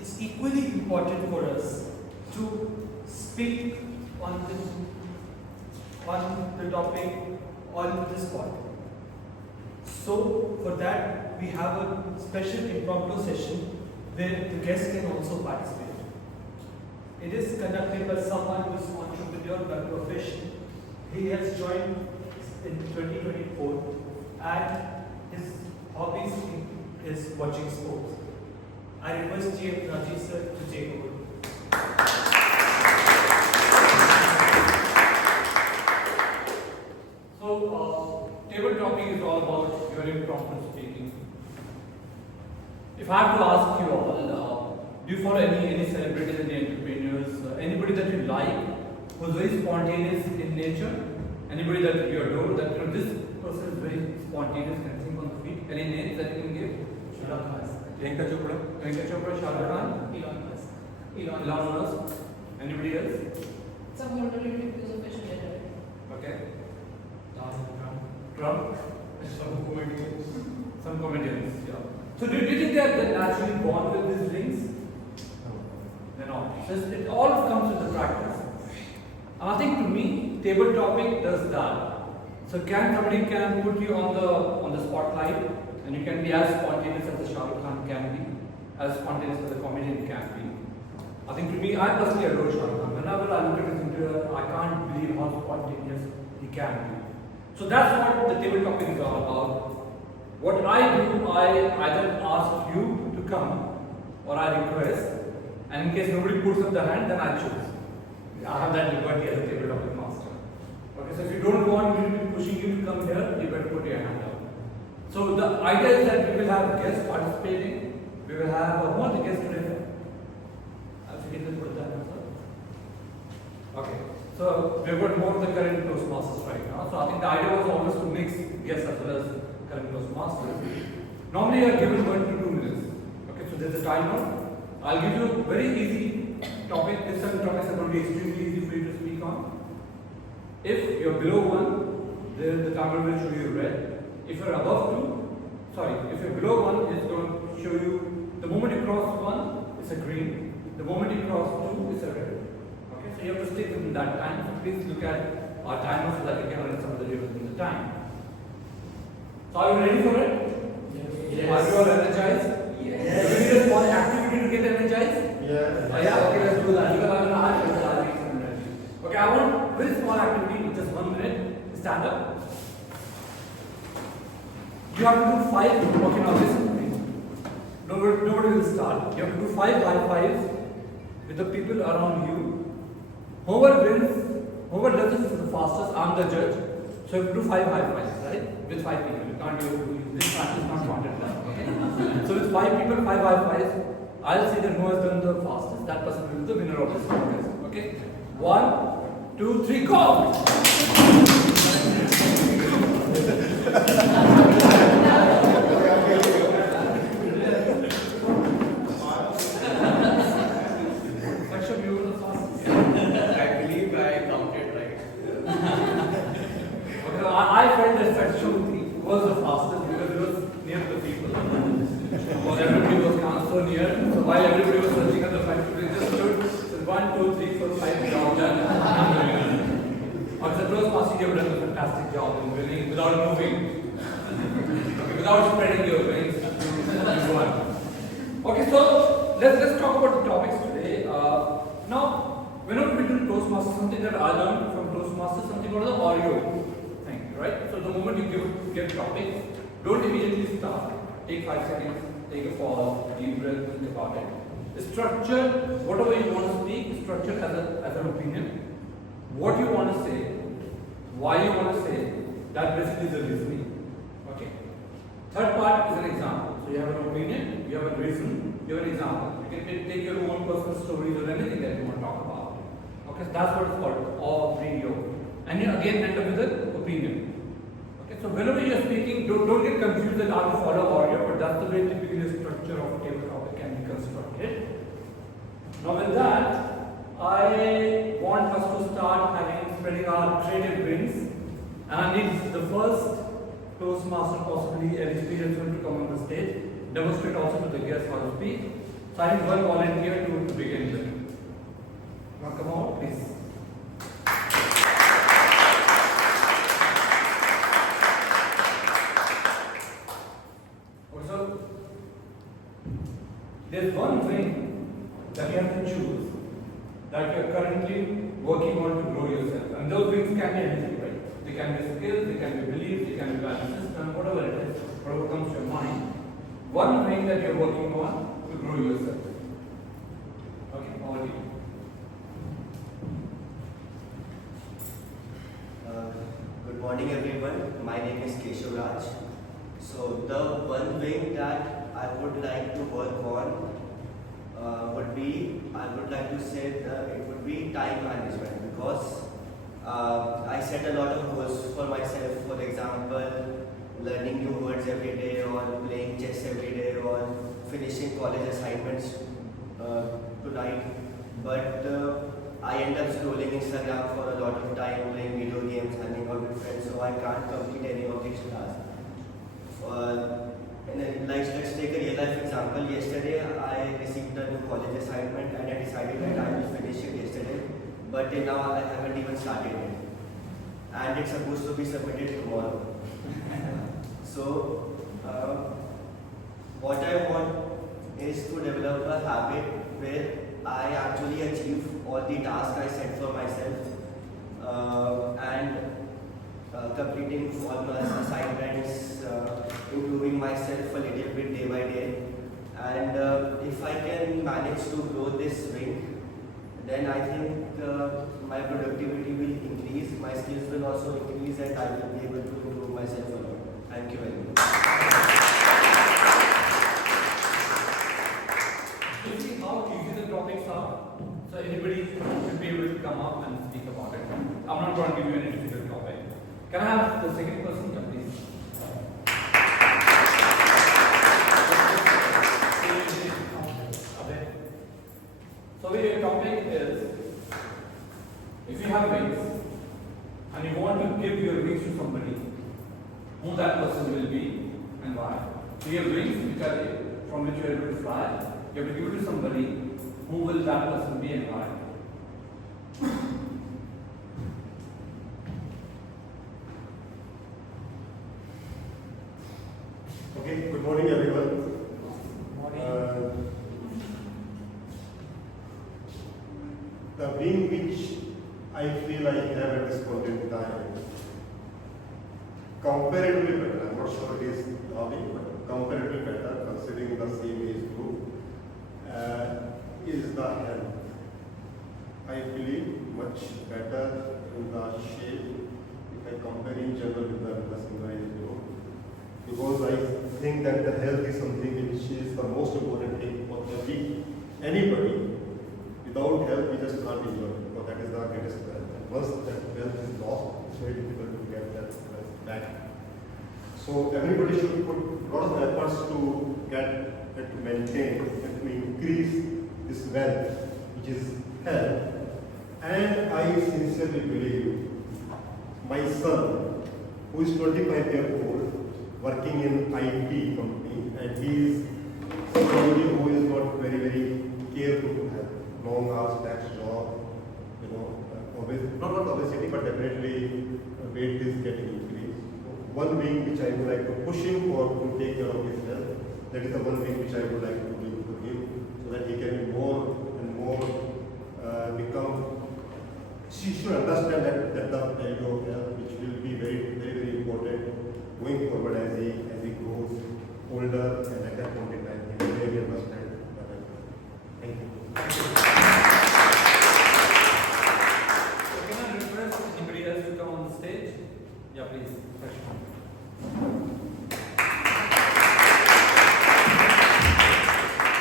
It's equally important for us to speak on the topic on the spot. So for that we have a special impromptu session where the guests can also participate. It is conducted by someone who is an entrepreneur by profession. He has joined in 2024 and his hobbies is watching sports. I request GM Rajiv sir to take over. So, table talking is all about your impromptu speaking. If I have to ask you all, do you follow any celebrities, any entrepreneurs, anybody that you like, who's very spontaneous in nature? Anybody that you adore, that this person is very spontaneous, can think on the feet? Any names that you can give? Priyanka Chopra, Shah Rukh Khan, Elon Musk. Anybody else? Some older relatives of President. Okay. Trump. Some comedians. Yeah. So do you think they're naturally born with these rings? They're not. So it all comes with the practice. And I think to me, table topic does that. So somebody can put you on the spotlight, and you can be as spontaneous as the Shah Rukh Khan can be, as spontaneous as a comedian can be. I think to me, I personally adore Shah Rukh Khan. Whenever I look at his interview, I can't believe how spontaneous he can be. So that's what the table topic is all about. What I do, I either ask you to come or I request, and in case nobody puts up the hand, then I choose. I have that liberty as a table topic master. Okay, so if you don't want me to be pushing you to come here, you better put your hand up. So the idea is that we will have guests participating. We will have who are the guests today? I forget to put that answer. Okay, so we've got more of the current Toastmasters right now. So I think the idea was always to mix guests as well as current Toastmasters. Normally you are given 1 to 2 minutes. Okay, so there's a timer. I'll give you a very easy topic. This time topics are going to be extremely easy for you to speak on. If you're below 1, then the timer will show you red. If you're above 2, if you're below 1, it's going to show you, the moment you cross 1, it's a green. The moment you cross 2, it's a red. Okay, so you have to stick within that time. So please look at our timer so that we can run some of the day within the time. So are you ready for it? Yes. Are you all energized? Yes. Do you need a small activity to get energized? Yes. Yeah, okay, let's do that. Because I'm going to ask you that. Okay, I want very small activity in just 1 minute. Stand up. You have to do 5. Okay, now listen to me. Nobody will start. You have to do 5 high fives with the people around you. Whoever wins, whoever does this the fastest, I'm the judge. So you have to do 5 high fives, right? With 5 people. You can't do this practice not wanted now. Okay? So with 5 people, 5 high fives, I'll say that who has done the fastest, that person will be the winner of this contest. Okay? 1, 2, 3, go! Saksham, you were the fastest. I believe I counted right. Okay, I felt that Saksham was the fastest because he was near the people. Because everybody was so near. So while everybody was searching at the 5 people, he just stood. So 1, 2, 3, 4, 5, down, done. On the Toastmasters, you have done a fantastic job in winning without moving. Okay, without spreading your wings. Okay, so let's talk about the topics today. Now, whenever we do Toastmasters, something that I learned from Toastmasters, something called the Oreo thing, right? So the moment you give topic, don't immediately start. Take 5 seconds, take a pause, deep breath, think about it. Structure whatever you want to speak, structure as an opinion. What you want to say, why you want to say, that basically is the reasoning. Okay. Third part is an example. So you have an opinion, you have a reason, you have an example. You can take your own personal stories or anything that you want to talk about. Okay, so that's what it's called, or radio. And you again end up with an opinion. Okay, so whenever you are speaking, don't get confused that I will follow audio, but that's the way typically the structure of a table topic can be constructed. Now with that, I want us to start spreading our creative wings, and I need the first Toastmaster, possibly an experienced one, to come on the stage, demonstrate also to the guests how to speak. So I need one volunteer to begin with. Now come on, please. Also, there's one thing that you have to choose that you are currently working on to grow yourself. And those things can be anything, right? They can be skills, they can be beliefs, they can be value system, whatever it is, whatever comes to your mind. one thing that you're working on to grow yourself. Okay, over to you. Good morning everyone, my name is Keshav Raj. So the one thing that I would like to work on would be, I would like to say that it would be time management, because I set a lot of goals for myself. For example, learning new words every day, or playing chess every day, or finishing college assignments tonight. But I end up scrolling Instagram for a lot of time, playing video games, hanging out with friends, so I can't complete any of these tasks. And then, like, let's take a real life example. Yesterday, I received a new college assignment and I decided that I will finish it yesterday. But till now, I haven't even started it. And it's supposed to be submitted tomorrow. So, what I want is to develop a habit where I actually achieve all the tasks I set for myself, and completing all my assignments, improving myself a little bit day by day. And if I can manage to grow this wing, then I think my productivity will increase, my skills will also increase, and I will be able to improve myself a lot. Thank you very much. You see how easy the topics are? So anybody should be able to come up and speak about it. I'm not going to give you any difficult topic. Can I have the second person come, please? So your topic is, if you have wings and you want to give your wings to somebody, who that person will be and why. So you have wings which are from which you are able to fly. You have to give it to somebody. Who will that person be and why? Okay, good morning everyone. The wing which I feel I have at this point in time, comparatively better, I'm not sure it is lovely, but comparatively better considering the same age group, is the health. I believe much better in the shape if I compare in general with the similar age group. Because I think that the health is something which is the most important thing for anybody. Without health, we just can't enjoy it, because that is the greatest wealth. And once that wealth is lost, it's very difficult to get that wealth back. So everybody should put a lot of efforts to get and to maintain and to increase this wealth, which is health. And I sincerely believe my son, who is 25 years old, working in IT company, and he is somebody who is not very, very careful to have long hours, tax job, not obesity, but definitely weight is getting increased. One wing which I would like to push him for to take care of his health, that is the one wing which I would like to give to him, so that he can be more and more she should understand that the value of health, which will be very, very, very important going forward as he grows older, and at that point in time, he will really understand the value. Thank you. So can I request anybody else to come on the stage? Yeah, please.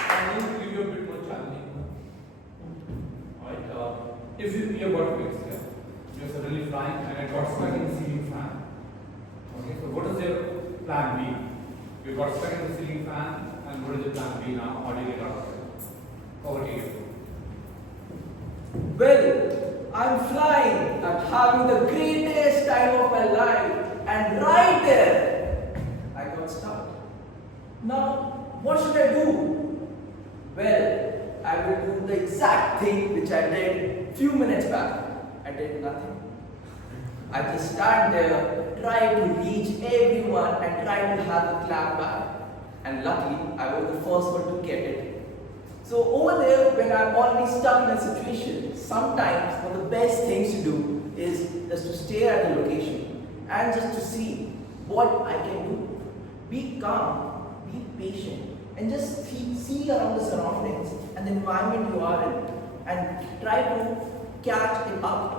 I'm going to give you a bit more challenging. Alright, if you've got wings, yeah, you're suddenly flying and I got stuck in the ceiling fan. Okay, so what is your plan B? You got stuck in the ceiling fan, and what is your plan B now? How do you get out of it? Over to you. Well, I'm flying. I'm having the greatest time of my life. And right there, I got stuck. Now, what should I do? Well, I will do the exact thing which I did a few minutes back. I did nothing. I just stand there, try to reach everyone and try to have a clap back. And luckily, I was the first one to get it. So over there, when I'm already stuck in a situation, sometimes one of the best things to do is just to stare at the location and just to see what I can do. Be calm, be patient and just see around the surroundings and the environment you are in and try to catch it up.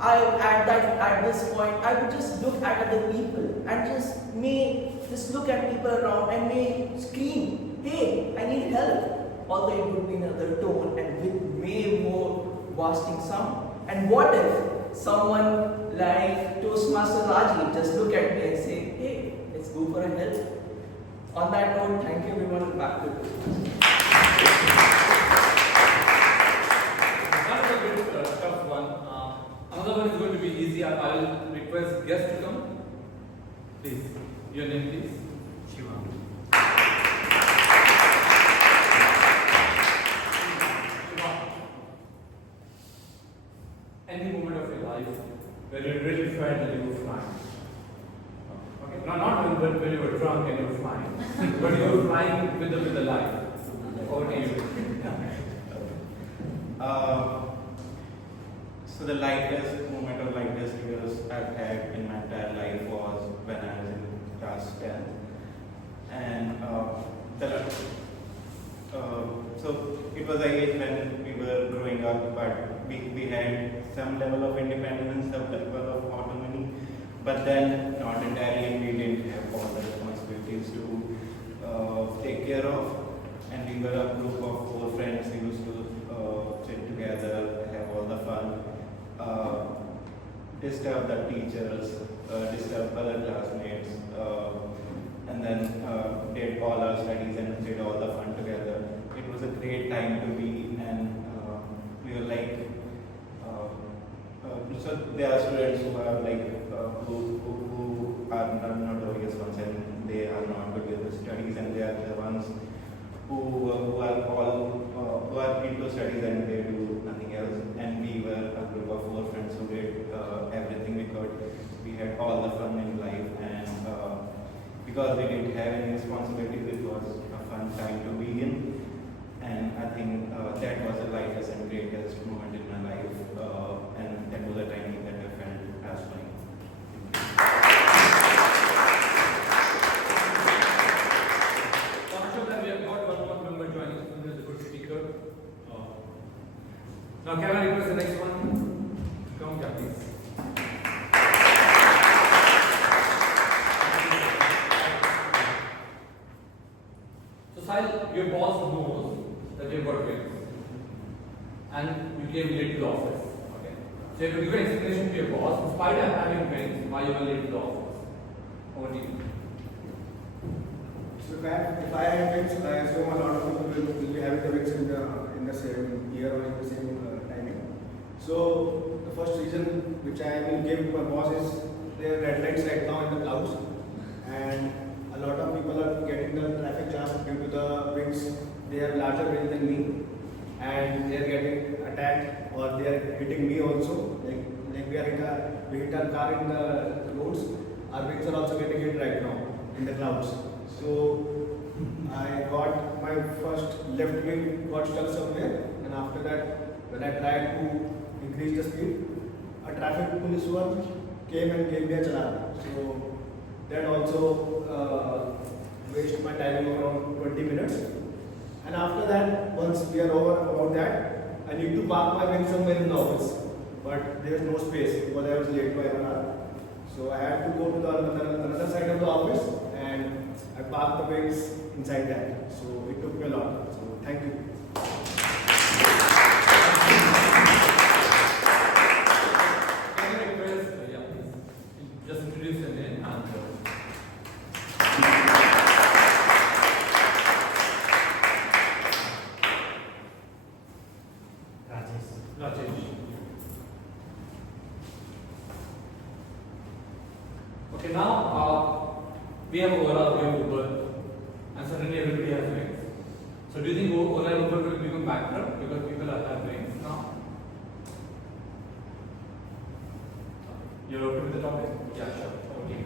At this point, I would just look at other people and just look at people around and may scream, hey, I need help. Although it would be in another tone and with way more wasting sound. And what if someone like Toastmaster Raji just look at me and say, hey, let's go for a help. On that note, thank you everyone. Back to you. That's a bit tough one. Another one is going to be easy. I will request guests to come. Please, your name, please. Shiva. Any moment of your life where you really felt that you were flying? Okay, not when you were drunk and you were flying, but you were flying with the life. Over to you. So the lightest moment of lightest years I've had in my entire life was when I was in class 10. And so it was a age when we were growing up, but we had some level of independence, some level of autonomy, but then not entirely. We didn't have all the responsibilities to take care of. And we were a group of 4 friends who used to sit together, have all the fun, disturb the teachers, disturb other classmates, and then did all our studies and did all the fun together. It was a great time to be, and we were like, so there are students who are like, who are notorious ones and they are not good with the studies, and they are the ones who are into studies and they do nothing else. And we were a group of 4 friends who did everything we could. We had all the fun in life, and because we didn't have any responsibilities, it was a fun time to be in. And I think that was the lightest and greatest moment in my life, and that was a time that I felt as fine. Now, can I request the next one? Come, please. So, Sahil, your boss knows that you've got wings, and you came late to the office. Okay. So, you have to give an explanation to your boss, in spite of having wings, why you were late to the office. Over to you. So, if I have wings, I assume a lot of people will be having the wings in the same year or in the same timing. So the first reason which I will give my boss is there are red lights right now in the clouds, and a lot of people are getting the traffic jam due to the wings. They have larger wings than me, and they are getting attacked or they are hitting me also. Like we hit our car in the roads. Our wings are also getting hit right now in the clouds. So I got my first left wing got stuck somewhere, and after that, when I tried to increase the speed, a traffic police one came and gave me a challan. So that also wasted my time of around 20 minutes. And after that, once we are over about that, I need to park my wing somewhere in the office, but there is no space because I was late by an hour. So I had to go to the another side of the office, and I parked the wings inside that. So it took me a lot. So thank you. Can I request, just introduce your name and Rajesh. Okay, now we have overall Uber, and suddenly everybody has wings. So do you think Ola and Uber will become bankrupt because people have wings now? You're okay with the topic? Yeah, sure. Okay.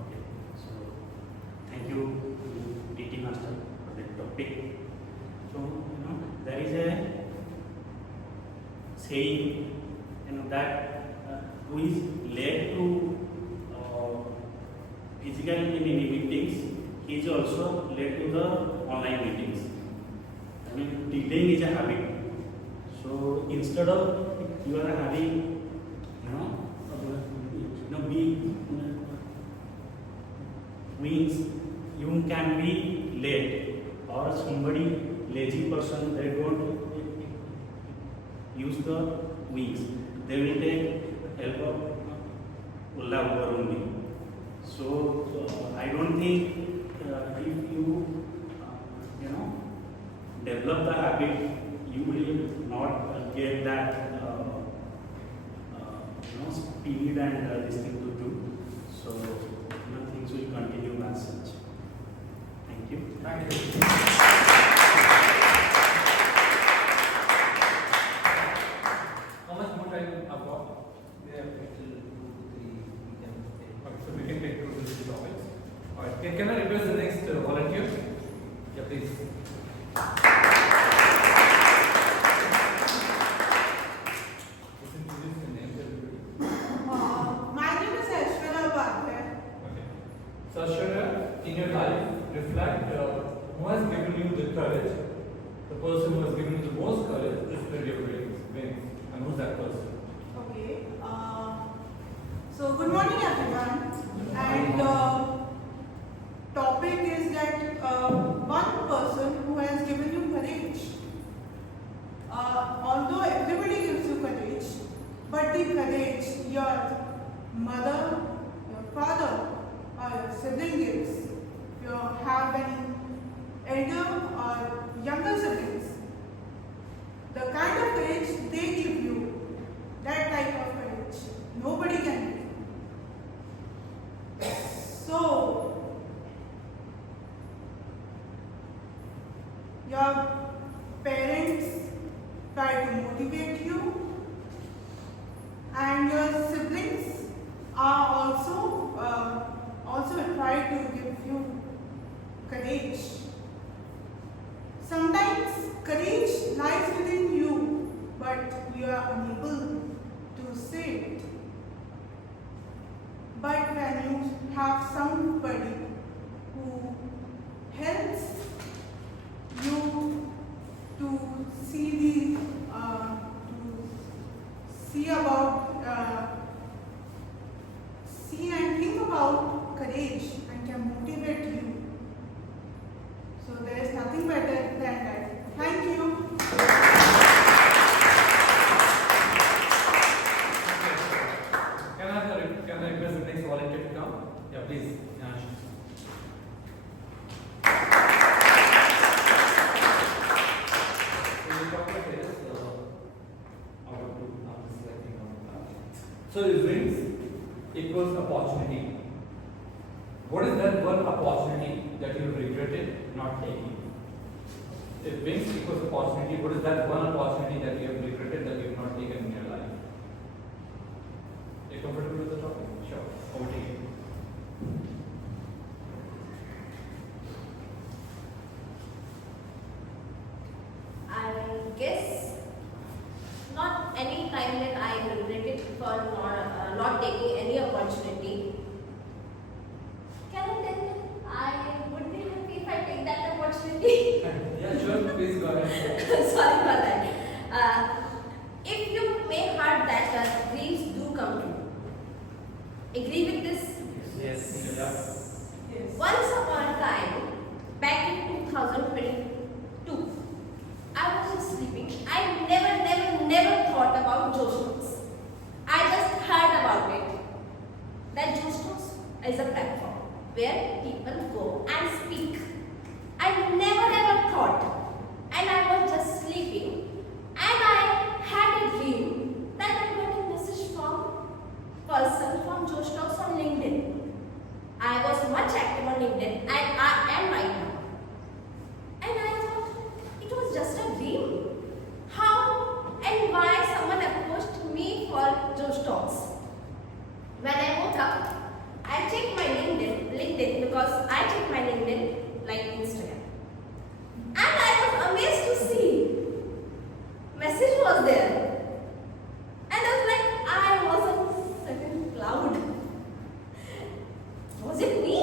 Okay, so thank you to PT Master for the topic. So, there is a saying, that also late to the online meetings. I mean, delaying is a habit. So instead of you are having, means you can be late, or somebody lazy person, they don't use the wings. They will take help of Ulla Uber only. So I don't think if you develop the habit, you will not get that speed and this thing to do. So things will continue as such. Thank you. Thank you. How much more time I've got? We have till 2 to 3 p.m. Okay, so we can take 2 to 3 topics. Alright, can I request the next volunteer? Yeah, please. So, Ashwarya, in your life, reflect who has given you the courage, the person who has given you the most courage to spread your wings, and who's that person? Okay. So, good morning, everyone. And topic is that one person who has given you courage. Although everybody gives you courage, but the courage your mother, your father, or your sibling gives. If you have any elder or younger siblings, the kind of courage they give you, that type of courage, nobody can give. So, your parents try to motivate you, and your siblings are also try to give you courage. Sometimes courage lies within you, but you are unable to say it. But when you have somebody who helps you to see and think about courage and can motivate you. So there is nothing better than that. Thank you. Can I request the next volunteer to come? Yeah, please. Yash. So wings equals opportunity. What is that one opportunity that you regretted not taking? If wings equals opportunity, what is that one opportunity that you have regretted that you have not taken in your life? Are you comfortable with the topic? Sure. Over to you. I guess not any time that I regretted for not taking any opportunity. Can I tell you? I would be happy if I take that opportunity. Yeah, sure. Please go ahead. Sorry for that. If you may heard that dreams do come true. Agree with this? Yes. Yes. Once upon a time, back in 2022, I was just sleeping. I never thought about Toastmasters. I just heard about it. That Toastmasters is a platform where people go and speak. I never thought. And I was just sleeping. And I had a dream that I got a message from person from Josh Talks on LinkedIn. I was much active on LinkedIn and I am right now. And I thought it was just a dream. How and why someone approached me for Josh Talks? When I woke up, I checked my LinkedIn because I check my LinkedIn like Instagram. And I was amazed to see message was there. And I was like, I was on certain cloud. Was it me?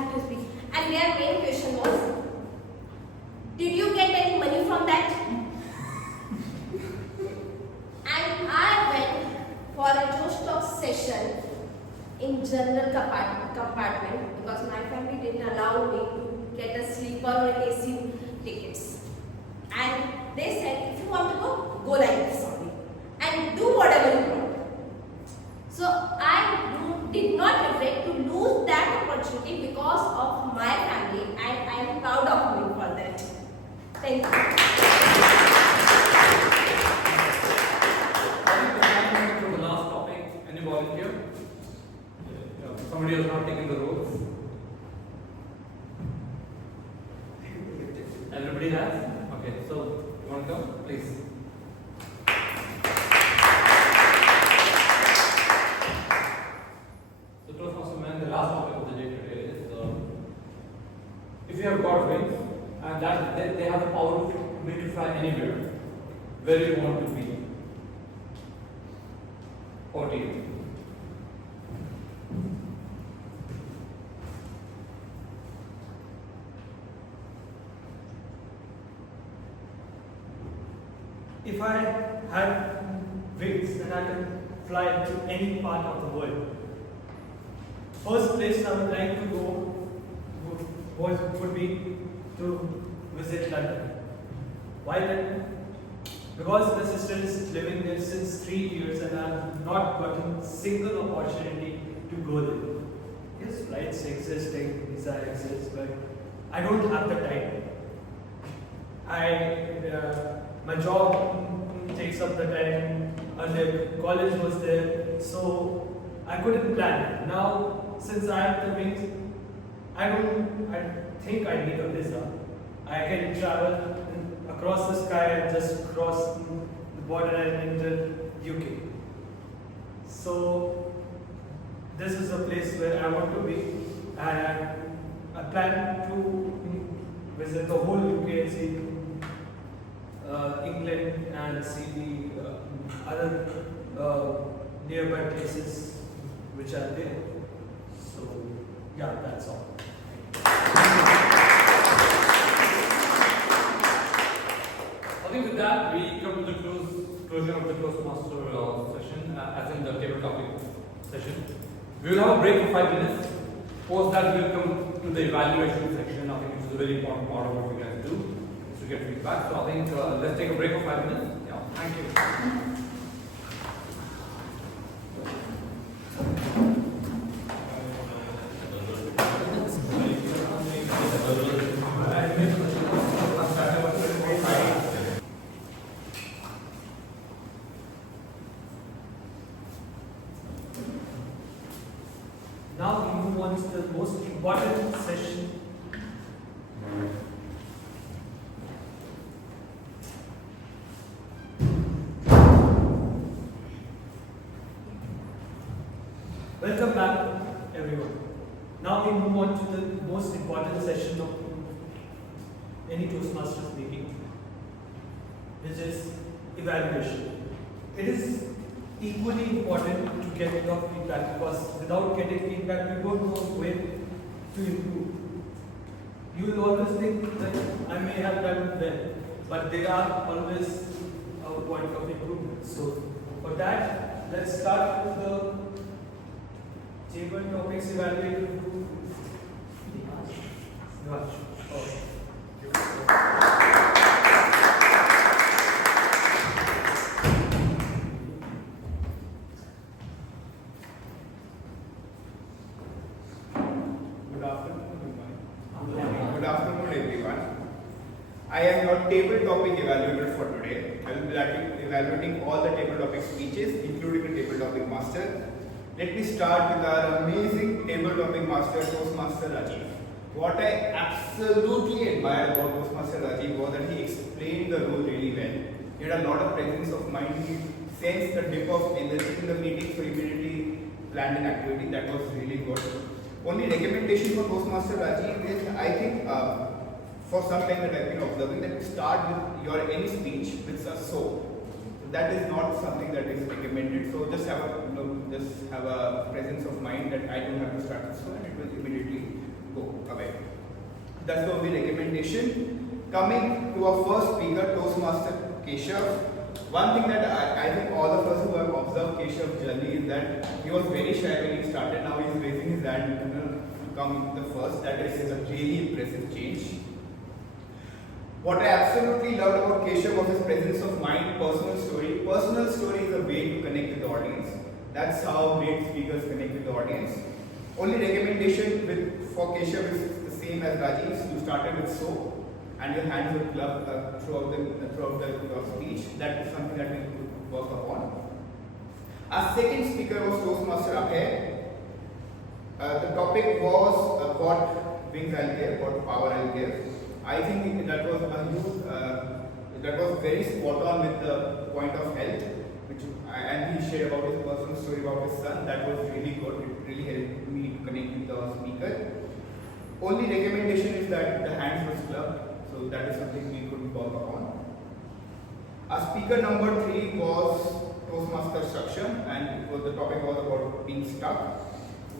have to speak. And their main question was, did you get any money from that? And I went for a Josh Talk session in general compartment because my family didn't allow me to get a sleeper or AC tickets. And they said, if you want to go like this only. And do whatever you want. So I did not regret to lose that opportunity because of my family, and I am proud of me for that. Thank you. From the last topic, any volunteer? Somebody has not taken the roles. Everybody has? Okay, so you want to come? Please. So Toastmaster man, the last topic of the day today is if you have got wings and that they have the power to make you fly anywhere, where do you want to be? Over to you. If I had wings and I could fly to any part of the world, first place I would like to go would be to visit London. Why London? Because my sister is living there since 3 years and I have not gotten a single opportunity to go there. Yes, flights exist, visa exists, but I don't have the time. My job takes up the time, and the college was there, so I couldn't plan. Now, since I have the wings, I think I need a visa. I can travel across the sky and just cross the border and enter UK. So, this is a place where I want to be, and I plan to visit the whole UK and see England and see the other nearby places which are there. So, yeah, that's all. I think with that, we come to the closure of the Toastmaster session, as in the table topic session. We will have a break for 5 minutes. Post that, we will come to the evaluation section. I think it's a very important part of what we guys do, is to get feedback. So I think let's take a break for 5 minutes. Yeah, thank you. Now we move on to the most important session. Welcome back, everyone. Now we move on to the most important session of any Toastmasters meeting, which is evaluation. It is equally important to get your feedback because without getting feedback, you don't know where to improve. You will always think that I may have done well, but there are always a point of improvement. So, for that, let's start with the table topics evaluated. Good afternoon, everyone. I am your table topic evaluator for today. I will be evaluating all the table topic speeches, including the table topic master. Let me start with our amazing table topic master, Toastmaster Rajiv. What I absolutely admire about Toastmaster Rajiv was that he explained the role really well. He had a lot of presence of mind. He sensed the dip of energy in the meeting, so immediately planned an activity. That was really good. Only recommendation for Toastmaster Rajiv is, I think, for some time that I've been observing, that you start with your any speech with a so. That is not something that is recommended. So just have a presence of mind that I don't have to start with so, and it will immediately go. That's the only recommendation. Coming to our first speaker, Toastmaster Keshav. One thing that I think all of us who have observed Keshav's journey is that he was very shy when he started. Now he's raising his hand to come the first. That is a really impressive change. What I absolutely loved about Keshav was his presence of mind, personal story. Personal story is a way to connect with the audience. That's how great speakers connect with the audience. Only recommendation for Keshav is the same as Rajiv's. You started with so, and your hands will club throughout the speech. That is something that we could work upon. Our second speaker was Toastmaster Abhay. The topic was what wings I'll give, what power I'll give. I think that was a huge, that was very spot on with the point of health, and he shared about his personal story about his son. That was really good. It really helped me to connect with the speaker. Only recommendation is that the hands was clubbed, so that is something we could work upon. Our speaker number 3 was Toastmaster Saksham, and the topic was about being stuck.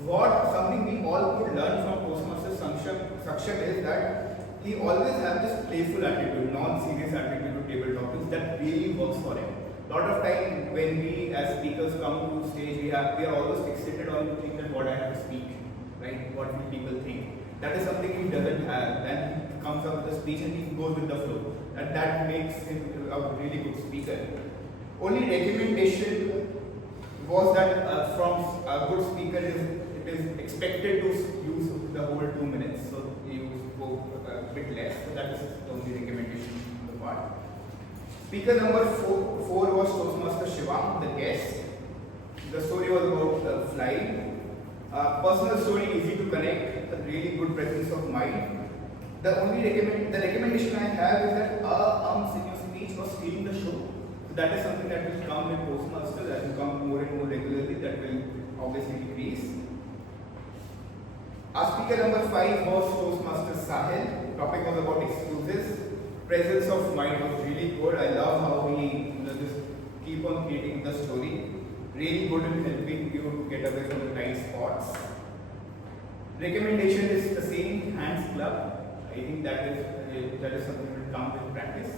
Something we all could learn from Toastmaster Saksham is that he always has this playful attitude, non-serious attitude to table topics that really works for him. A lot of time when we as speakers come to stage, we are always fixated on the thing that what I have to speak, right? What will people think? That is something he doesn't have. Then he comes up with a speech and he goes with the flow. And that makes him a really good speaker. Only recommendation was that from a good speaker, it is expected to use the whole 2 minutes. So you spoke a bit less. So that is the only recommendation on the part. Speaker number 4 was Toastmaster Shivam, the guest. The story was about flying. Personal story, easy to connect, a really good presence of mind. The recommendation I have is that in your speech was stealing the show. So that is something that will come with Toastmasters as you come more and more regularly. That will obviously increase. Our speaker number 5 was Toastmaster Sahil. The topic was about excuses. Presence of mind was really good. I love how he just keep on creating the story. Really good in helping you to get away from the tight spots. Recommendation is the same, hands club. I think that is something that will come with practice.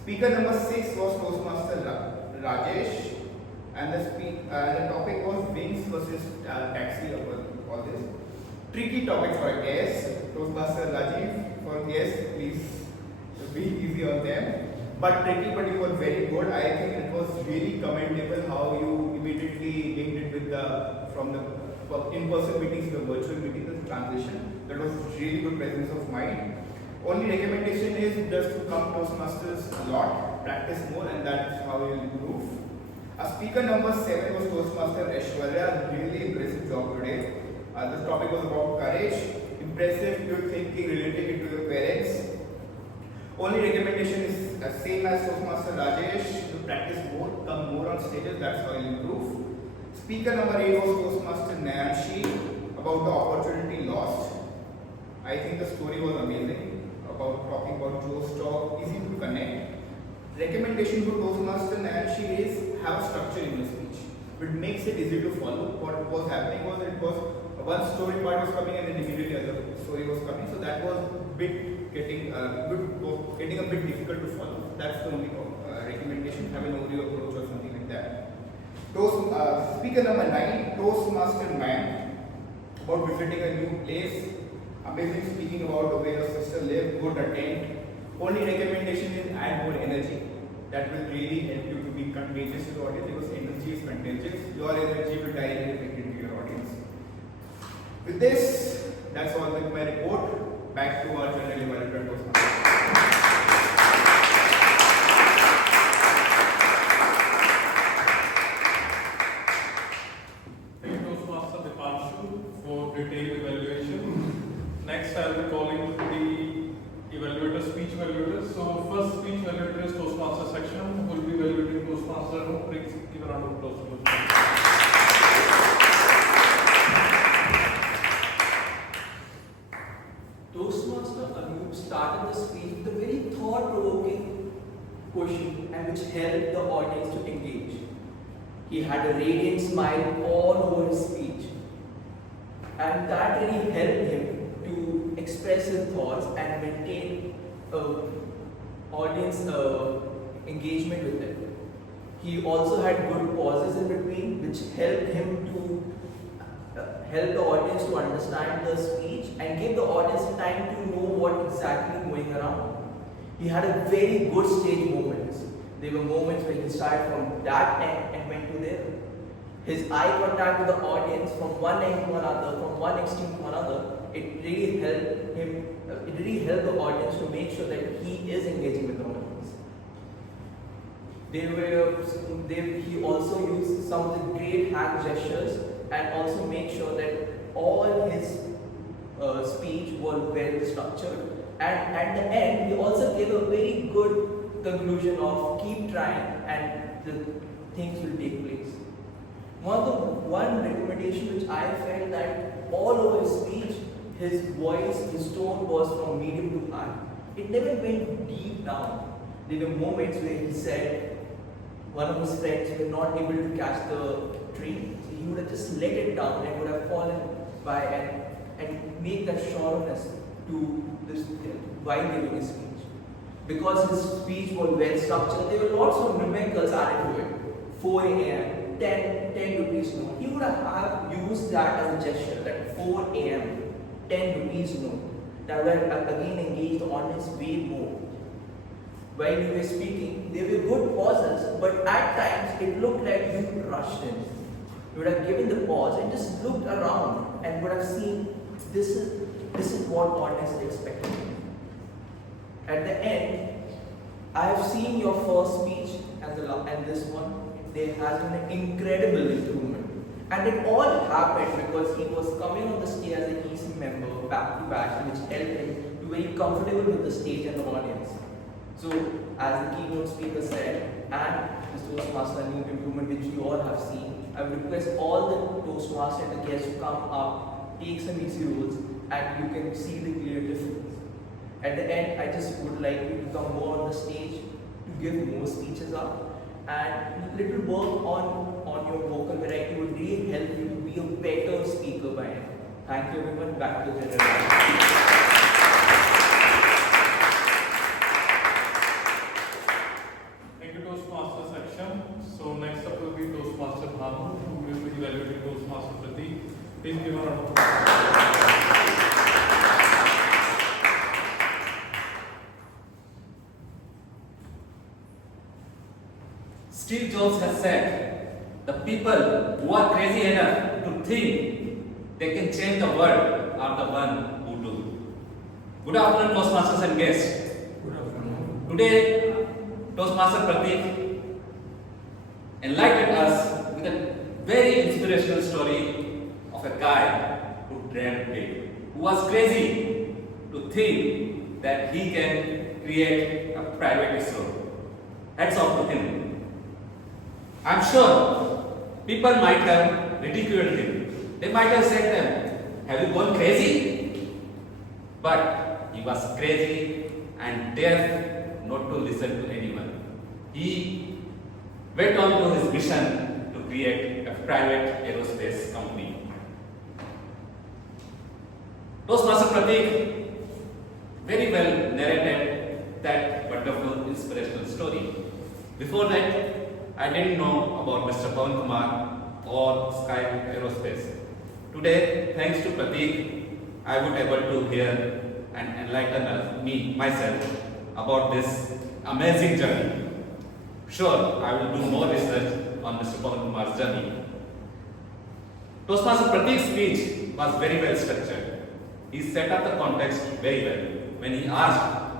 Speaker number 6 was Toastmaster Rajesh, and the topic was wings versus taxi. All this tricky topic for a guest. Toastmaster Rajiv, for guests, please be easy on them. But tricky, but you were very good. I think it was really commendable how you immediately linked it with from the in-person meetings to the virtual meetings, the transition. That was really good presence of mind. Only recommendation is just to come Toastmasters a lot, practice more, and that's how you'll improve. Speaker number 7 was Toastmaster Aishwarya. Really impressive job today. This topic was about courage, impressive, good thinking, relating it to your parents. Only recommendation is same as Toastmaster Rajesh, to practice more, come more on stages, that's how you'll improve. Speaker number 8 was Toastmaster Nanshi, about the opportunity lost. I think the story was amazing, about talking about Joe's talk, easy to connect. Recommendation to Toastmaster Nanshi is have a structure in your speech, which makes it easy to follow. What was happening was it was one story part was coming and then immediately other story was coming, so that was getting a bit difficult to follow. That's the only recommendation. Have an overview approach or something like that. Speaker number 9, Toastmaster Man, about visiting a new place. Amazing speaking about the way your sister lived, good attempt. Only recommendation is add more energy. That will really help you to be contagious to the audience, because energy is contagious. Your energy will directly reflect into your audience. With this, that's all with my report. Back to our general evaluator Toastmaster. Thank you, Toastmaster Dipanshu, for detailed evaluation. Next, I will be calling the evaluator, speech evaluators. So, first speech evaluator is Toastmaster section, who will be evaluating Toastmaster. Please give a round of applause to Toastmaster. Toastmaster Anup started the speech with a very thought-provoking question, and which helped the audience to engage. He had a radiant smile all over his speech, and that really helped him to express audience engagement with it. He also had good pauses in between, which helped him to help the audience to understand the speech and give the audience time to know what exactly going around. He had a very good stage moments. There were moments where he started from that end and went to there. His eye contact with the audience from one end to another, from one extreme to another, it really helped him. It really helped the audience to make sure that he is engaging with the audience. He also used some of the great hand gestures and also make sure that all his speech was well structured. And at the end, he also gave a very good conclusion of keep trying and the things will take place. One recommendation which I felt that all over his speech, his voice, his tone was from medium to high. It never went deep down. There were moments where he said one of his friends were not able to catch the tree, so he would have just let it down and would have fallen by and make that sureness to this while giving his speech. Because his speech was well structured, there were lots of numericals added to it. 4 a.m., 10 rupees note. He would have used that as a gesture, that 4 a.m., 10 rupees note. That would have again engaged the audience way more. While you were speaking, there were good pauses, but at times it looked like you rushed in. You would have given the pause and just looked around and would have seen this is what audience is expecting. At the end, I have seen your first speech and this one. There has been an incredible improvement. And it all happened because he was coming on the stage as an EC member back to back, which helped him to be very comfortable with the stage and the audience. So, as the keynote speaker said, and this Toastmaster new improvement which you all have seen, I would request all the Toastmasters and the guests to come up, take some easy roles, and you can see the clear difference. At the end, I just would like you to come more on the stage to give more speeches up, and little work on your vocal variety would really help you to be a better speaker by now. Thank you everyone. Back to the general. Toastmaster section. So next up will be Toastmaster Bhanu, who will be evaluating Toastmaster Pratik. Please give a round of applause. Steve Jobs has said, the people who are crazy enough to think they can change the world are the ones who do. Good afternoon, Toastmasters and guests. Good afternoon. Today, Toastmaster Pratik enlightened us with a very inspirational story of a guy who dreamed big, who was crazy to think that he can create a private ISRO. Hats off to him. I'm sure people might have ridiculed him. They might have said to him, have you gone crazy? But he was crazy and deaf not to listen to anyone. He went on to his mission to create a private aerospace company. Toastmaster Pratik very well narrated that wonderful inspirational story. Before that, I didn't know about Mr. Pawan Kumar or Sky Aerospace. Today, thanks to Pratik, I would able to hear and enlighten myself about this amazing journey. Sure, I will do more research on Mr. Pawan Kumar's journey. Toastmaster Pratik's speech was very well structured. He set up the context very well. When he asked,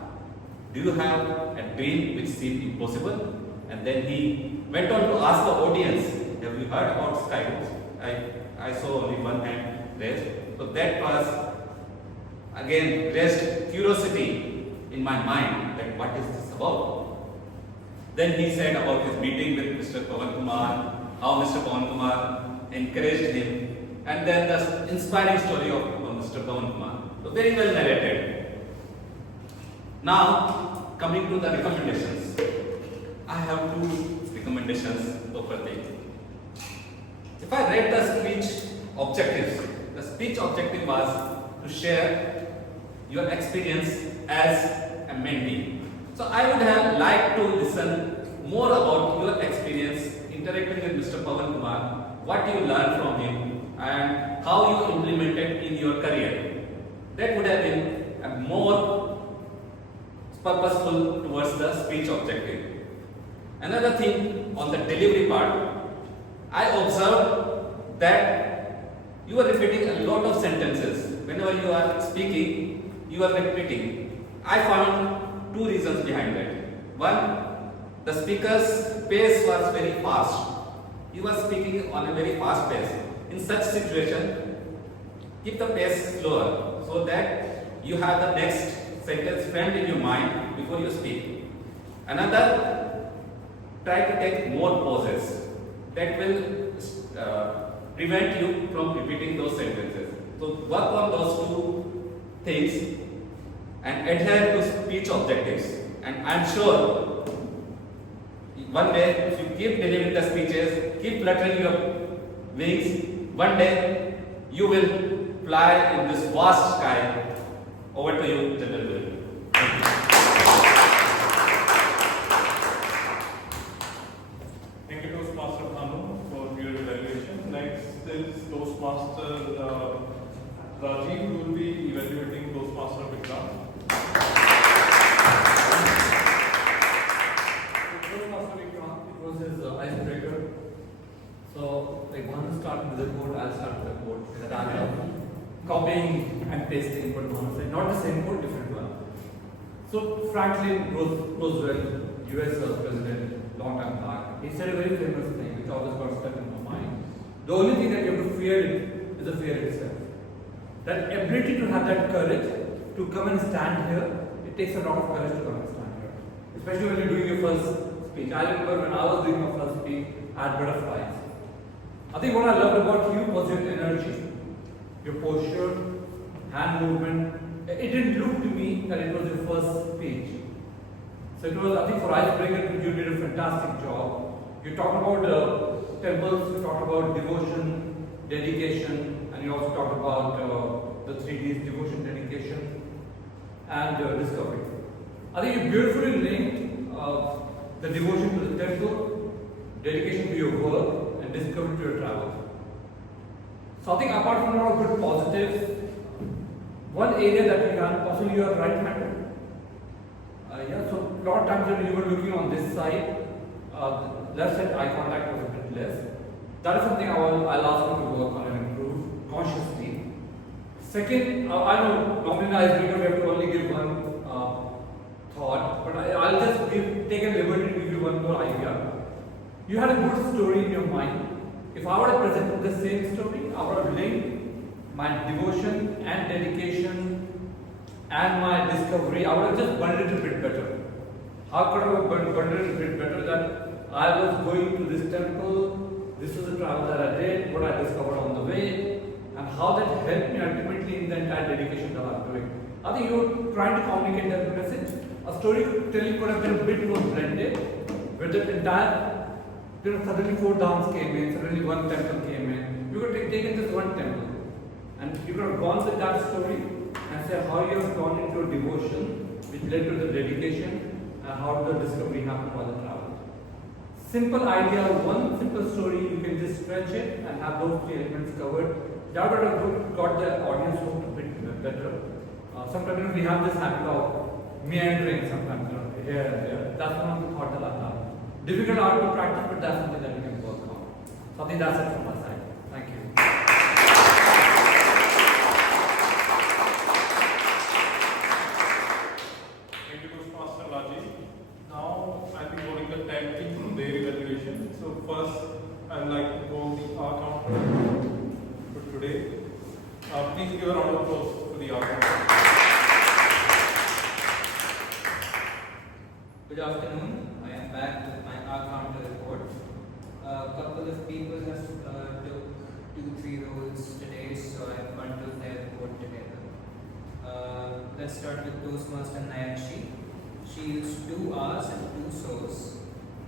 do you have a dream which seemed impossible? And then he went on to ask the audience, have you heard about Skyroads? I saw only one hand raised. So that was again raised curiosity in my mind that what is this about? Then he said about his meeting with Mr. Pawan Kumar, how Mr. Pawan Kumar encouraged him, and then the inspiring story of Mr. Pawan Kumar. So very well narrated. Now coming to the recommendations. I have two recommendations for Pratik. If I read the speech objectives, the speech objective was to share your experience as a mentee. So I would have liked to listen more about your experience interacting with Mr. Pawan Kumar, what you learned from him and how you implemented in your career. That would have been a more purposeful towards the speech objective. Another thing on the delivery part, I observed that you are repeating a lot of sentences. Whenever you are speaking, you are repeating. I found two reasons behind that. One, the speaker's pace was very fast. You were speaking on a very fast pace. In such situation, keep the pace slower so that you have the next sentence framed in your mind before you speak. Another, try to take more pauses. That will prevent you from repeating those sentences. So work on those two things and adhere to speech objectives. And I'm sure one day, if you keep delivering the speeches, keep fluttering your wings, one day you will fly in this vast sky. Over to you, General Will. Thank you, Toastmaster Bhanu, for your evaluation. Next is Toastmaster Rajiv, who will be evaluating Toastmaster Vikram. Toastmaster Vikram, it was his icebreaker. So, like one start with the quote, I'll start with the quote. That I'm copying and pasting what one said, not the same quote, different one. So, Franklin Roosevelt, US president, long time back, he said a very famous thing which always got stuck in my mind. The only thing that you have to fear is the fear itself. That ability to have that courage to come and stand here, it takes a lot of courage to come and stand here. Especially when you're doing your first speech. I remember when I was doing my first speech, I had butterflies. I think what I loved about you was your energy, your posture, hand movement. It didn't look to me that it was your first speech. So it was, I think for icebreaker, you did a fantastic job. You talked about temples, you talked about devotion, dedication, and you also talked about the 3 Ds, devotion, dedication, and discovery. I think you beautifully linked the devotion to the temple, dedication to your work, and discovery to your travel. So I think apart from a lot of good positives, one area that we can possibly your right-hander. So a lot of times when you were looking on this side, left side eye contact was a bit less. That is something I'll ask you to work on and improve consciously. Second, I know normally in icebreaker we have to only give one thought, but I'll just take a liberty to give you one more idea. You had a good story in your mind. If I were to present the same story, I would have linked my devotion and dedication and my discovery. I would have just bundled it a bit better. How could I have bundled it a bit better? That I was going to this temple, this was the travel that I did, what I discovered on the way, and how that helped me ultimately in the entire dedication that I'm doing. I think you're trying to communicate that message. A storytelling could have been a bit more blended, where the entire, suddenly 4 dhams came in, suddenly 1 temple came in. You could have taken this 1 temple, and you could have gone with that story and say how you have gone into devotion, which led to the dedication, and how the discovery happened while the travel. Simple idea, one simple story, you can just stretch it and have those 3 elements covered. That would have got the audience hooked a bit better. Sometimes we have this habit of meandering sometimes, here and there. That's one of the thoughts that I have. Difficult art to practice, but that's something that we can work on. So I think that's it from my side. Thank you. Thank you, Toastmaster Rajiv. Now I'll be holding the tag team from their evaluation. So first, I'd like to call the R counter for today. Please give a round of applause to the R counter. Good afternoon. I am back with my counter report. A couple of people have took 2-3 roles today, so I bundled their report together. Let's start with Toastmaster Nayanshi. She used 2 R's and 2 So's.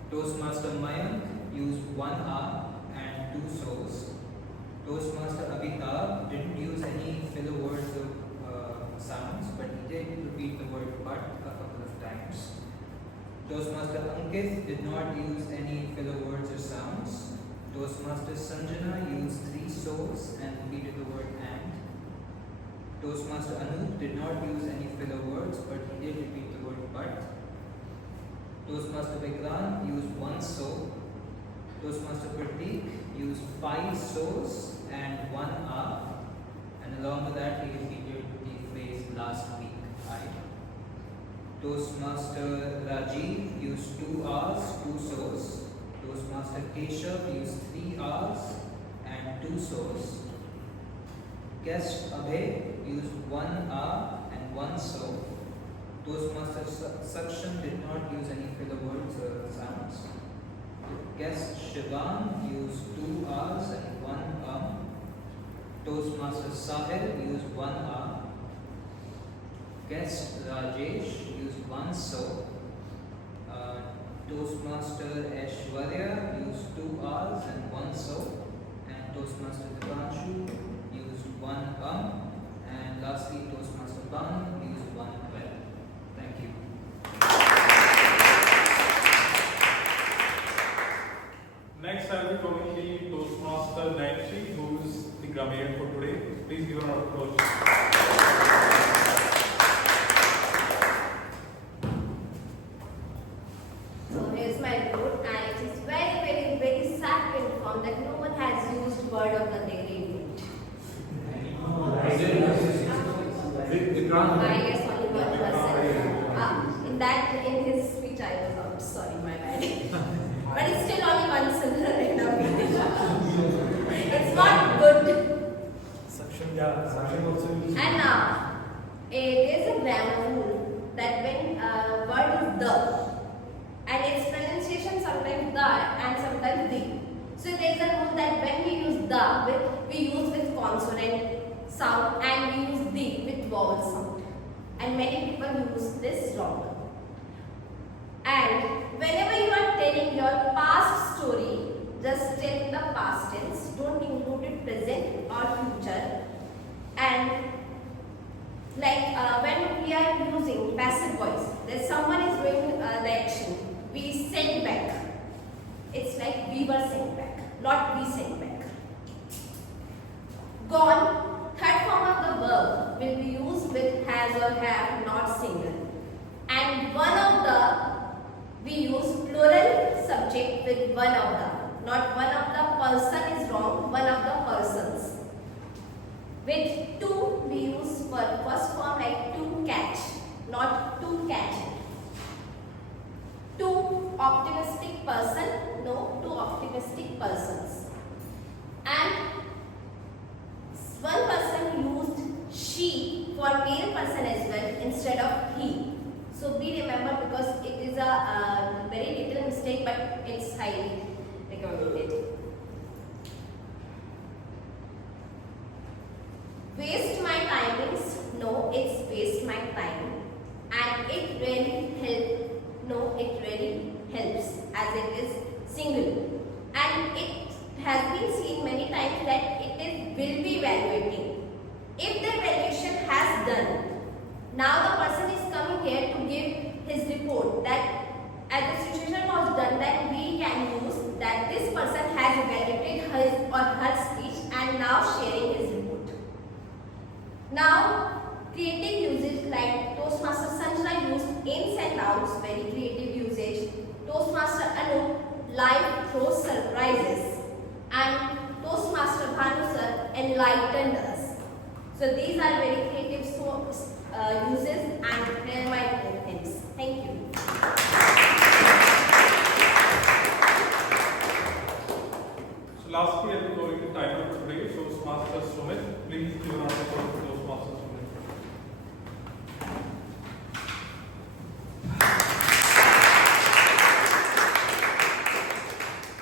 Toastmaster Mayank used 1 R and 2 So's. Toastmaster Abhitab didn't use any filler words or sounds, but he did repeat the word but a couple Toastmaster Ankit did not use any filler words or sounds. Toastmaster Sanjana used 3 so's and repeated the word and. Toastmaster Anup did not use any filler words, but he did repeat the word but. Toastmaster Vikrant used 1 so. Toastmaster Pratik used 5 so's and 1 and along with that he repeated the phrase last week, I. Toastmaster Rajiv used 2 R's, 2 so's. Toastmaster Keshav used 3 R's and 2 so's. Guest Abhay used 1 R and 1 so. Toastmaster Sakshan did not use any filler words or sounds. Guest Shivan used 2 R's and 1 Toastmaster Sahil used 1 R. Guest Rajesh used 1 so. Toastmaster Aishwarya used 2 R's and 1 so. And Toastmaster Dipanshu used 1 and lastly Toastmaster Ban used 1 well. Thank you. Next, I will be calling the Toastmaster Nancy, who is the grammarian for today. Please give her an applause. So here's my report, and it is very sad to inform that no one has used word of the day limit. I guess only one person. In his speech I was out. Sorry, my bad. But it's still only one syllable in the meeting. It's not good. Section also used. And now, there's a grammar rule that when word is the, and its pronunciation sometimes the and sometimes the. So there's a rule that when we use the, we use with consonant sound and we use the with vowel sound. And many people use this wrong. And whenever you are telling your past story, just tell the past tense, don't include it present or future. And like when we are using passive voice, there's someone is doing the action, we send back. It's like we were sent back, not we sent back. Gone, third form of the verb will be used with has or have, not single. And one of the, we use plural subject with one of the, not one of the person is wrong, one of the persons. With two, we use for first form like to catch, not to catch. Two optimistic person, no, two optimistic persons. And one person used she for male person as well instead of he. So be remember because it is a very little mistake, but it's highly recommended. Waste my timings? No, it's waste my time. And it really helps? No, it really helps as it is single. And it has been seen many times that it will be evaluating. If the evaluation has done, now the person is coming here to give his report that as the situation was done, then we can use that this person has evaluated his or her speech and now sharing his report. Now, creative usage like Toastmaster Sanjana used ins and outs, very creative usage. Toastmaster Anup, life throws surprises. And Toastmaster Bhanu sir enlightened us. So these are very creative uses and they're my hints. Thank you. So lastly, I will be calling the timer for today. Toastmaster Sumit, please give an round of applause for Toastmaster Sumit.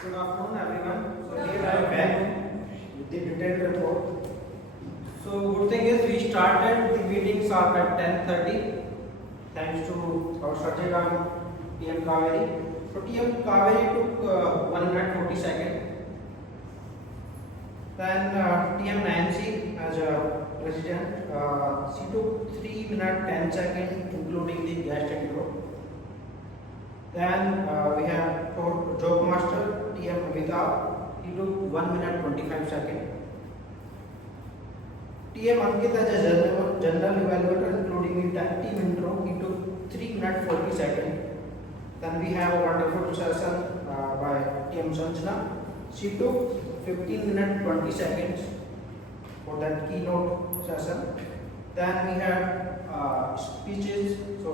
Good afternoon, everyone. So here I am back with the detailed report. So good thing is we started the meeting sharp at 10:30. Thanks to our Sajjan TM Kaveri. So TM Kaveri took 1 minute 40 seconds. Then TM Nancy as a president, she took 3 minutes 10 seconds, including the guest intro. Then we have joke master TM Amitabh. He took 1 minute 25 seconds. TM Ankit as a general evaluator, including the team intro, he took 3 minutes 40 seconds. Then we have a wonderful session by TM Sanjana. She took 15 minutes 20 seconds for that keynote session. Then we have speeches. So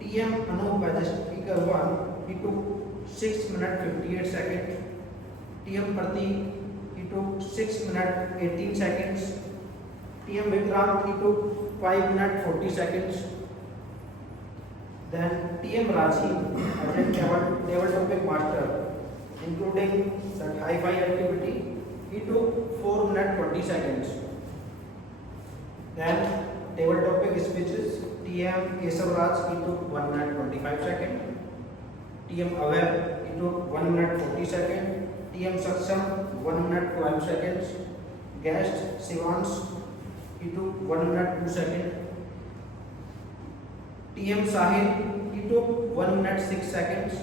TM Anup as a speaker 1, he took 6 minutes 58 seconds. TM Pratik, he took 6 minutes 18 seconds. TM Vikrant, he took 5 minutes 40 seconds. Then TM Rajiv as a table topic master, including that hi-fi activity, he took 4 minutes 20 seconds. Then table topic speeches, TM Kesav Raj, he took 1 minute 25 seconds. TM Aware, he took 1 minute 40 seconds. TM Saksham, 1 minute 12 seconds. Guest Shivans, he took 1 minute 2 seconds. TM Sahil, he took 1 minute 6 seconds.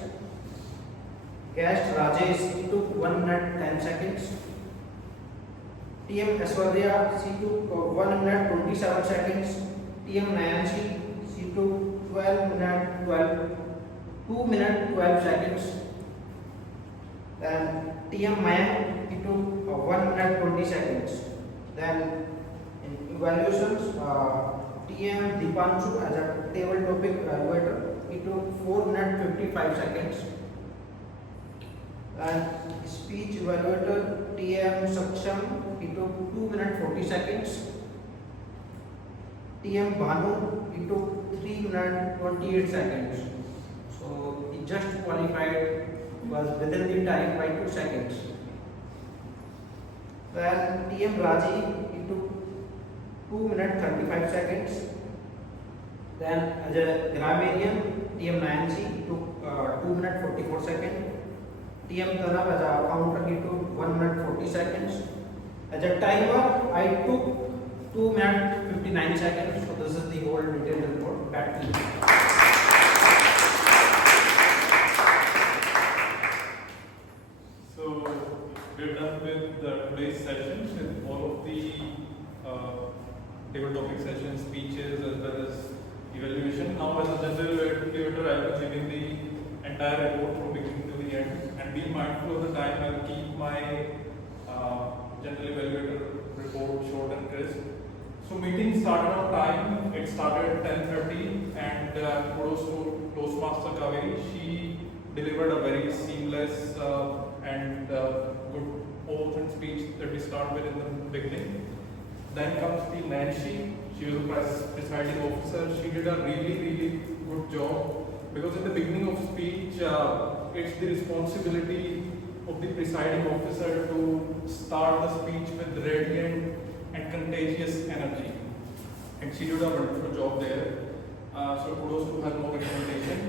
Guest Rajesh, he took 1 minute 10 seconds. TM Aswarya, she took 1 minute 27 seconds. TM Nayanshi, she took 2 minutes 12 seconds. Then TM Mayank, he took 1 minute 20 seconds. Then in evaluations, TM Dipanshu as a table topic evaluator, he took 4 minutes 55 seconds. And speech evaluator TM Saksham, he took 2 minutes 40 seconds. TM Bhanu, he took 3 minutes 28 seconds. So he just qualified, was within the time by 2 seconds. Then TM Raji, he took 2 minutes 35 seconds. Then as a grammarian, TM Nancy took 2 minutes 44 seconds. TM Tanab as a counter, he took 1 minute 40 seconds. As a timer, I took 2 minutes 59 seconds. So this is the whole detailed report. Back to you. So we're done with today's session with all of the table topic sessions, speeches, as well as evaluation. Now, as a general evaluator, I will be giving the entire report from beginning to the end, and be mindful of the time. I will keep my general evaluator report short and crisp. So meeting started on time. It started at 10:30, and kudos to Toastmaster Kaveri. She delivered a very seamless and good oath and speech that we start with in the beginning. Then comes the Nancy. She was the presiding officer. She did a really good job, because in the beginning of speech, it's the responsibility of the presiding officer to start the speech with radiant and contagious energy, and she did a wonderful job there. So kudos to her, no recommendation.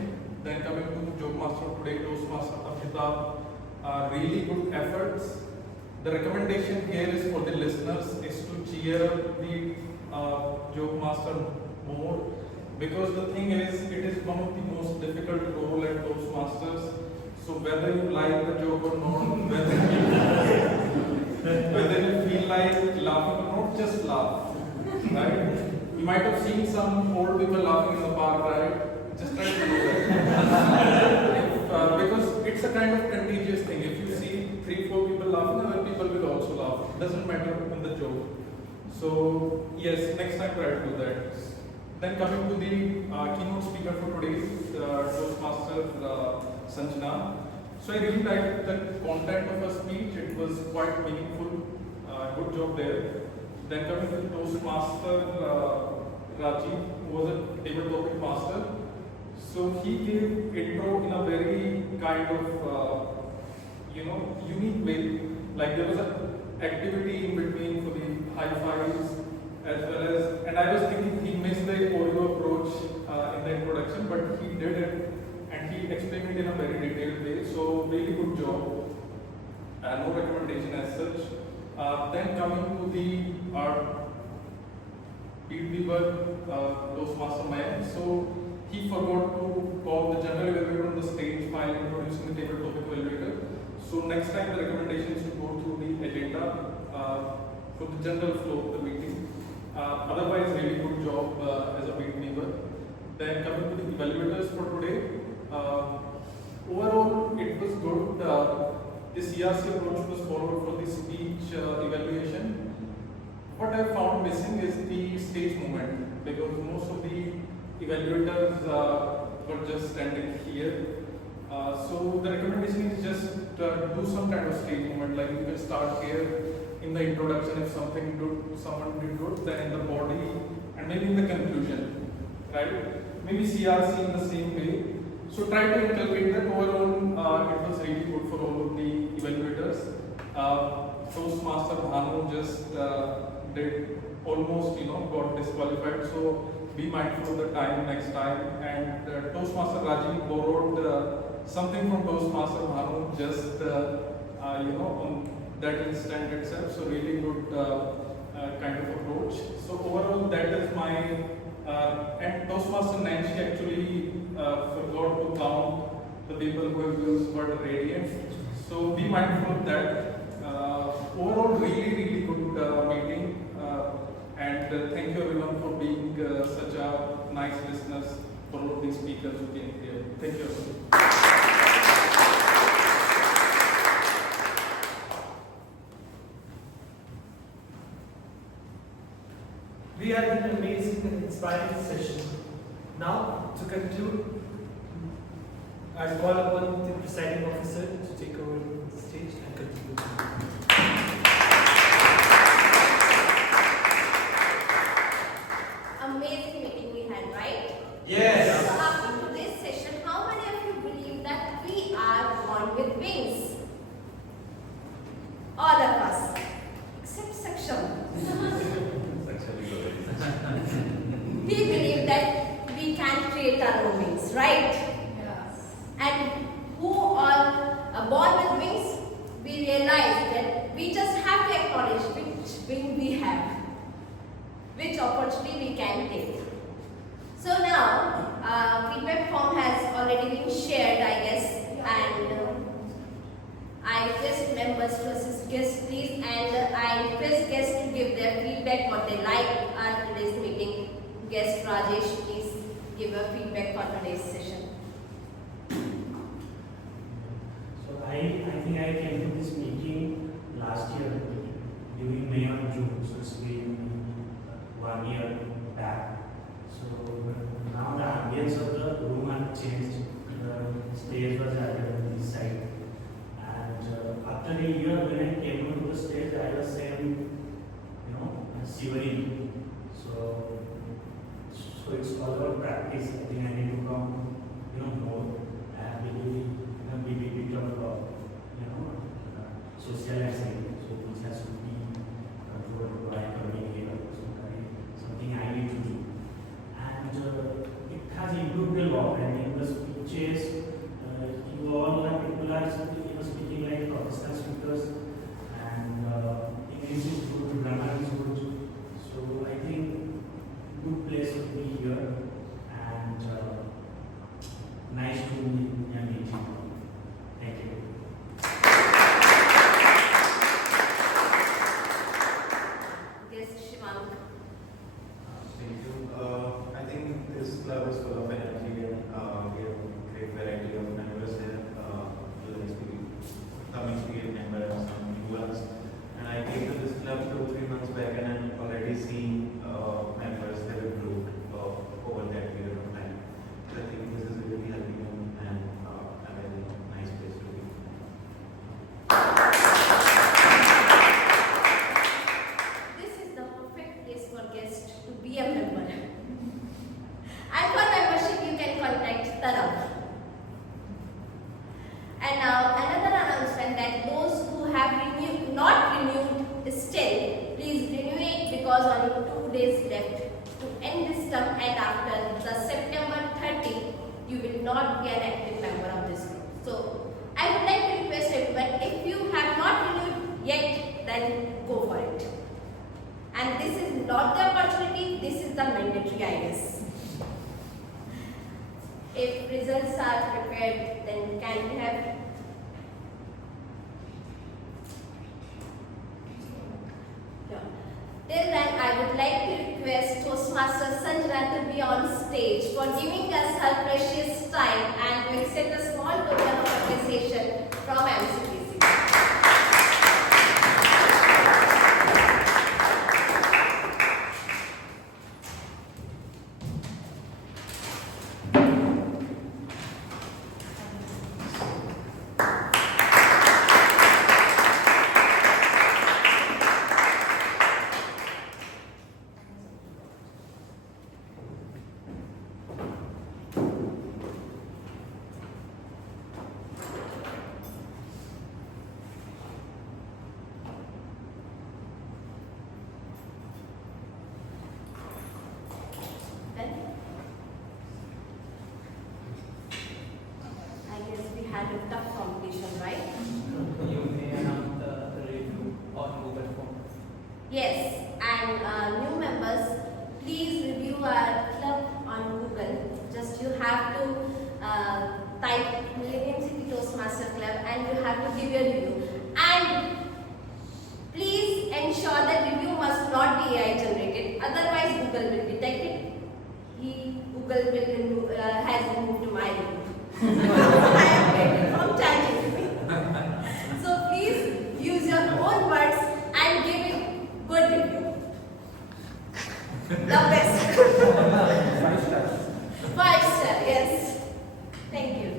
Then coming to the joke master today, Toastmaster Amitabh, really good efforts. The recommendation here is for the listeners is to cheer up the joke master more, because the thing is, it is one of the most difficult role at Toastmasters. So whether you like the joke or not, whether you feel like laughing or not, just laugh, right? You might have seen some old people laughing in the park, right? Just try to do that. Because it's a kind of contagious thing. If you see 3-4 people laughing, other people will also laugh. It doesn't matter in the joke. So yes, next time try to do that. Then coming to the keynote speaker for today, Toastmaster Sanjana. So I really liked the content of her speech. It was quite meaningful. Good job there. Then coming to the Toastmaster Rajiv, who was a table topic master. So he gave intro in a very kind of unique way. Like there was an activity in between for the high fives, as well as, and I was thinking he missed the Oreo approach in the introduction, but he did it, and he explained it in a very detailed way. So really good job. No recommendation as such. Then coming to the Beat Weaver Toastmaster man. So he forgot to call the general evaluator on the stage while introducing the table topic evaluator. So next time the recommendation is to go through the agenda for the general flow of the meeting. Otherwise, really good job as a meet member. Then coming to the evaluators for today. Overall, it was good. The CRC approach was followed for the speech evaluation. What I found missing is the stage movement, because most of the evaluators were just standing here. So the recommendation is just do some kind of stage movement, like you can start here in the introduction if someone did good, then in the body, and maybe in the conclusion, right? Maybe CRC in the same way. So try to inculcate that. Overall, it was really good for all of the evaluators. Toastmaster Bhanu just did almost, got disqualified. So be mindful of the time next time. And Toastmaster Rajiv borrowed something from Toastmaster Bhanu just, on that instant itself. So really good kind of approach. So overall, that is my. And Toastmaster Nancy actually forgot to count the people who have used word radiant. So be mindful of that. Overall, really good meeting. And thank you everyone for being such a nice listeners for all of these speakers who came here. Thank you. We had an amazing and inspiring session. Now, to conclude, I call upon the presiding officer to take over the stage and conclude. Amazing meeting we had, right? Yes. So after today's session, how many of you believe that we are born with wings? All of us, except Saksham. We believe that we can create our own wings, right? Yes. And who all are born with wings, we realize that we just have to acknowledge which wing we have, which opportunity we can take. So now, feedback form has already been shared, I guess, and I request members to assist guests, please, and I request guests to give their feedback what they like at today's meeting. Guest Rajesh, please give a feedback for today's session. So I think I came to this meeting last year during May or June, so it's been 1 year back. So now the ambience of the room has changed. The stage was added on this side. And after a year when I came onto the stage, I was saying, shivering. So it's all about practice. I think I need to come, more and maybe be a bit of, socializing. So which has to be controlled by communicator. So something I need to do. And it has improved a lot. And in the speeches, people are speaking like professional speakers, and English is good, grammar is good. So I think good place to be here, and nice to meet you. Thank you. Yes, Shivank. Thank you. I think this club is full of energy, and we have a great variety of members here. Coming to get member and some new ones. And I came to this club 2-3 months back, and I'm already seeing members that have improved over that period of time. So I think this is really helping them, and a very nice place to be. This is the perfect place for guests to be a member. And for membership, you can contact Tarab. And now another announcement that those who have not renewed still, please renew it, because only 2 days left to end this term, and after the September 30, you will not be an active member of this group. So I would like to request everyone, if you have not renewed yet, then go for it. And this is not the opportunity, this is the mandatory, I guess. If results are prepared, then can we have? Yeah. Till then, I would like to request Toastmaster Sanjana to be on stage for giving us her precious time and to accept a small token of appreciation from MCPC. I guess we had a tough competition, right? You may announce the review on Google Form. Yes, and new members, please review our club on Google. Just you have to type Millennium City Toastmaster Club and you have to give your review. And please ensure that review must not be AI generated. Otherwise, Google will detect it. Google will remove, has removed my review. I am getting from ChatGPT. So please use your own words and give it good review. The best. 5 stars. 5 star, yes. Thank you.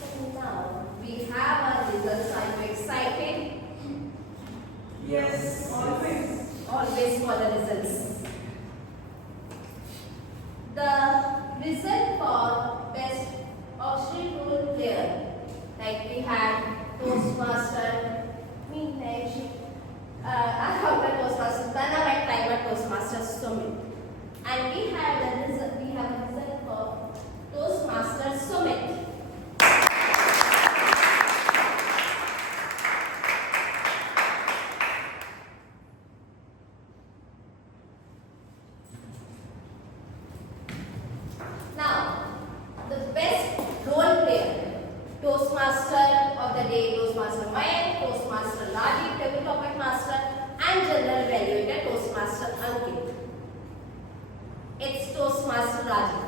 So now we have our results. Are you excited? Yes, always. Always for the results. The result for best auxiliary role player, like we had Toastmaster, I have the Toastmaster, Dana Timer Toastmaster Summit. And we have a result for Toastmaster Summit. Now, the best role player, Toastmaster of the day, Toastmaster Mayan, Toastmaster Rajiv, Table Topic Master, and General Evaluator, Toastmaster Ankit. It's Toastmaster Rajiv.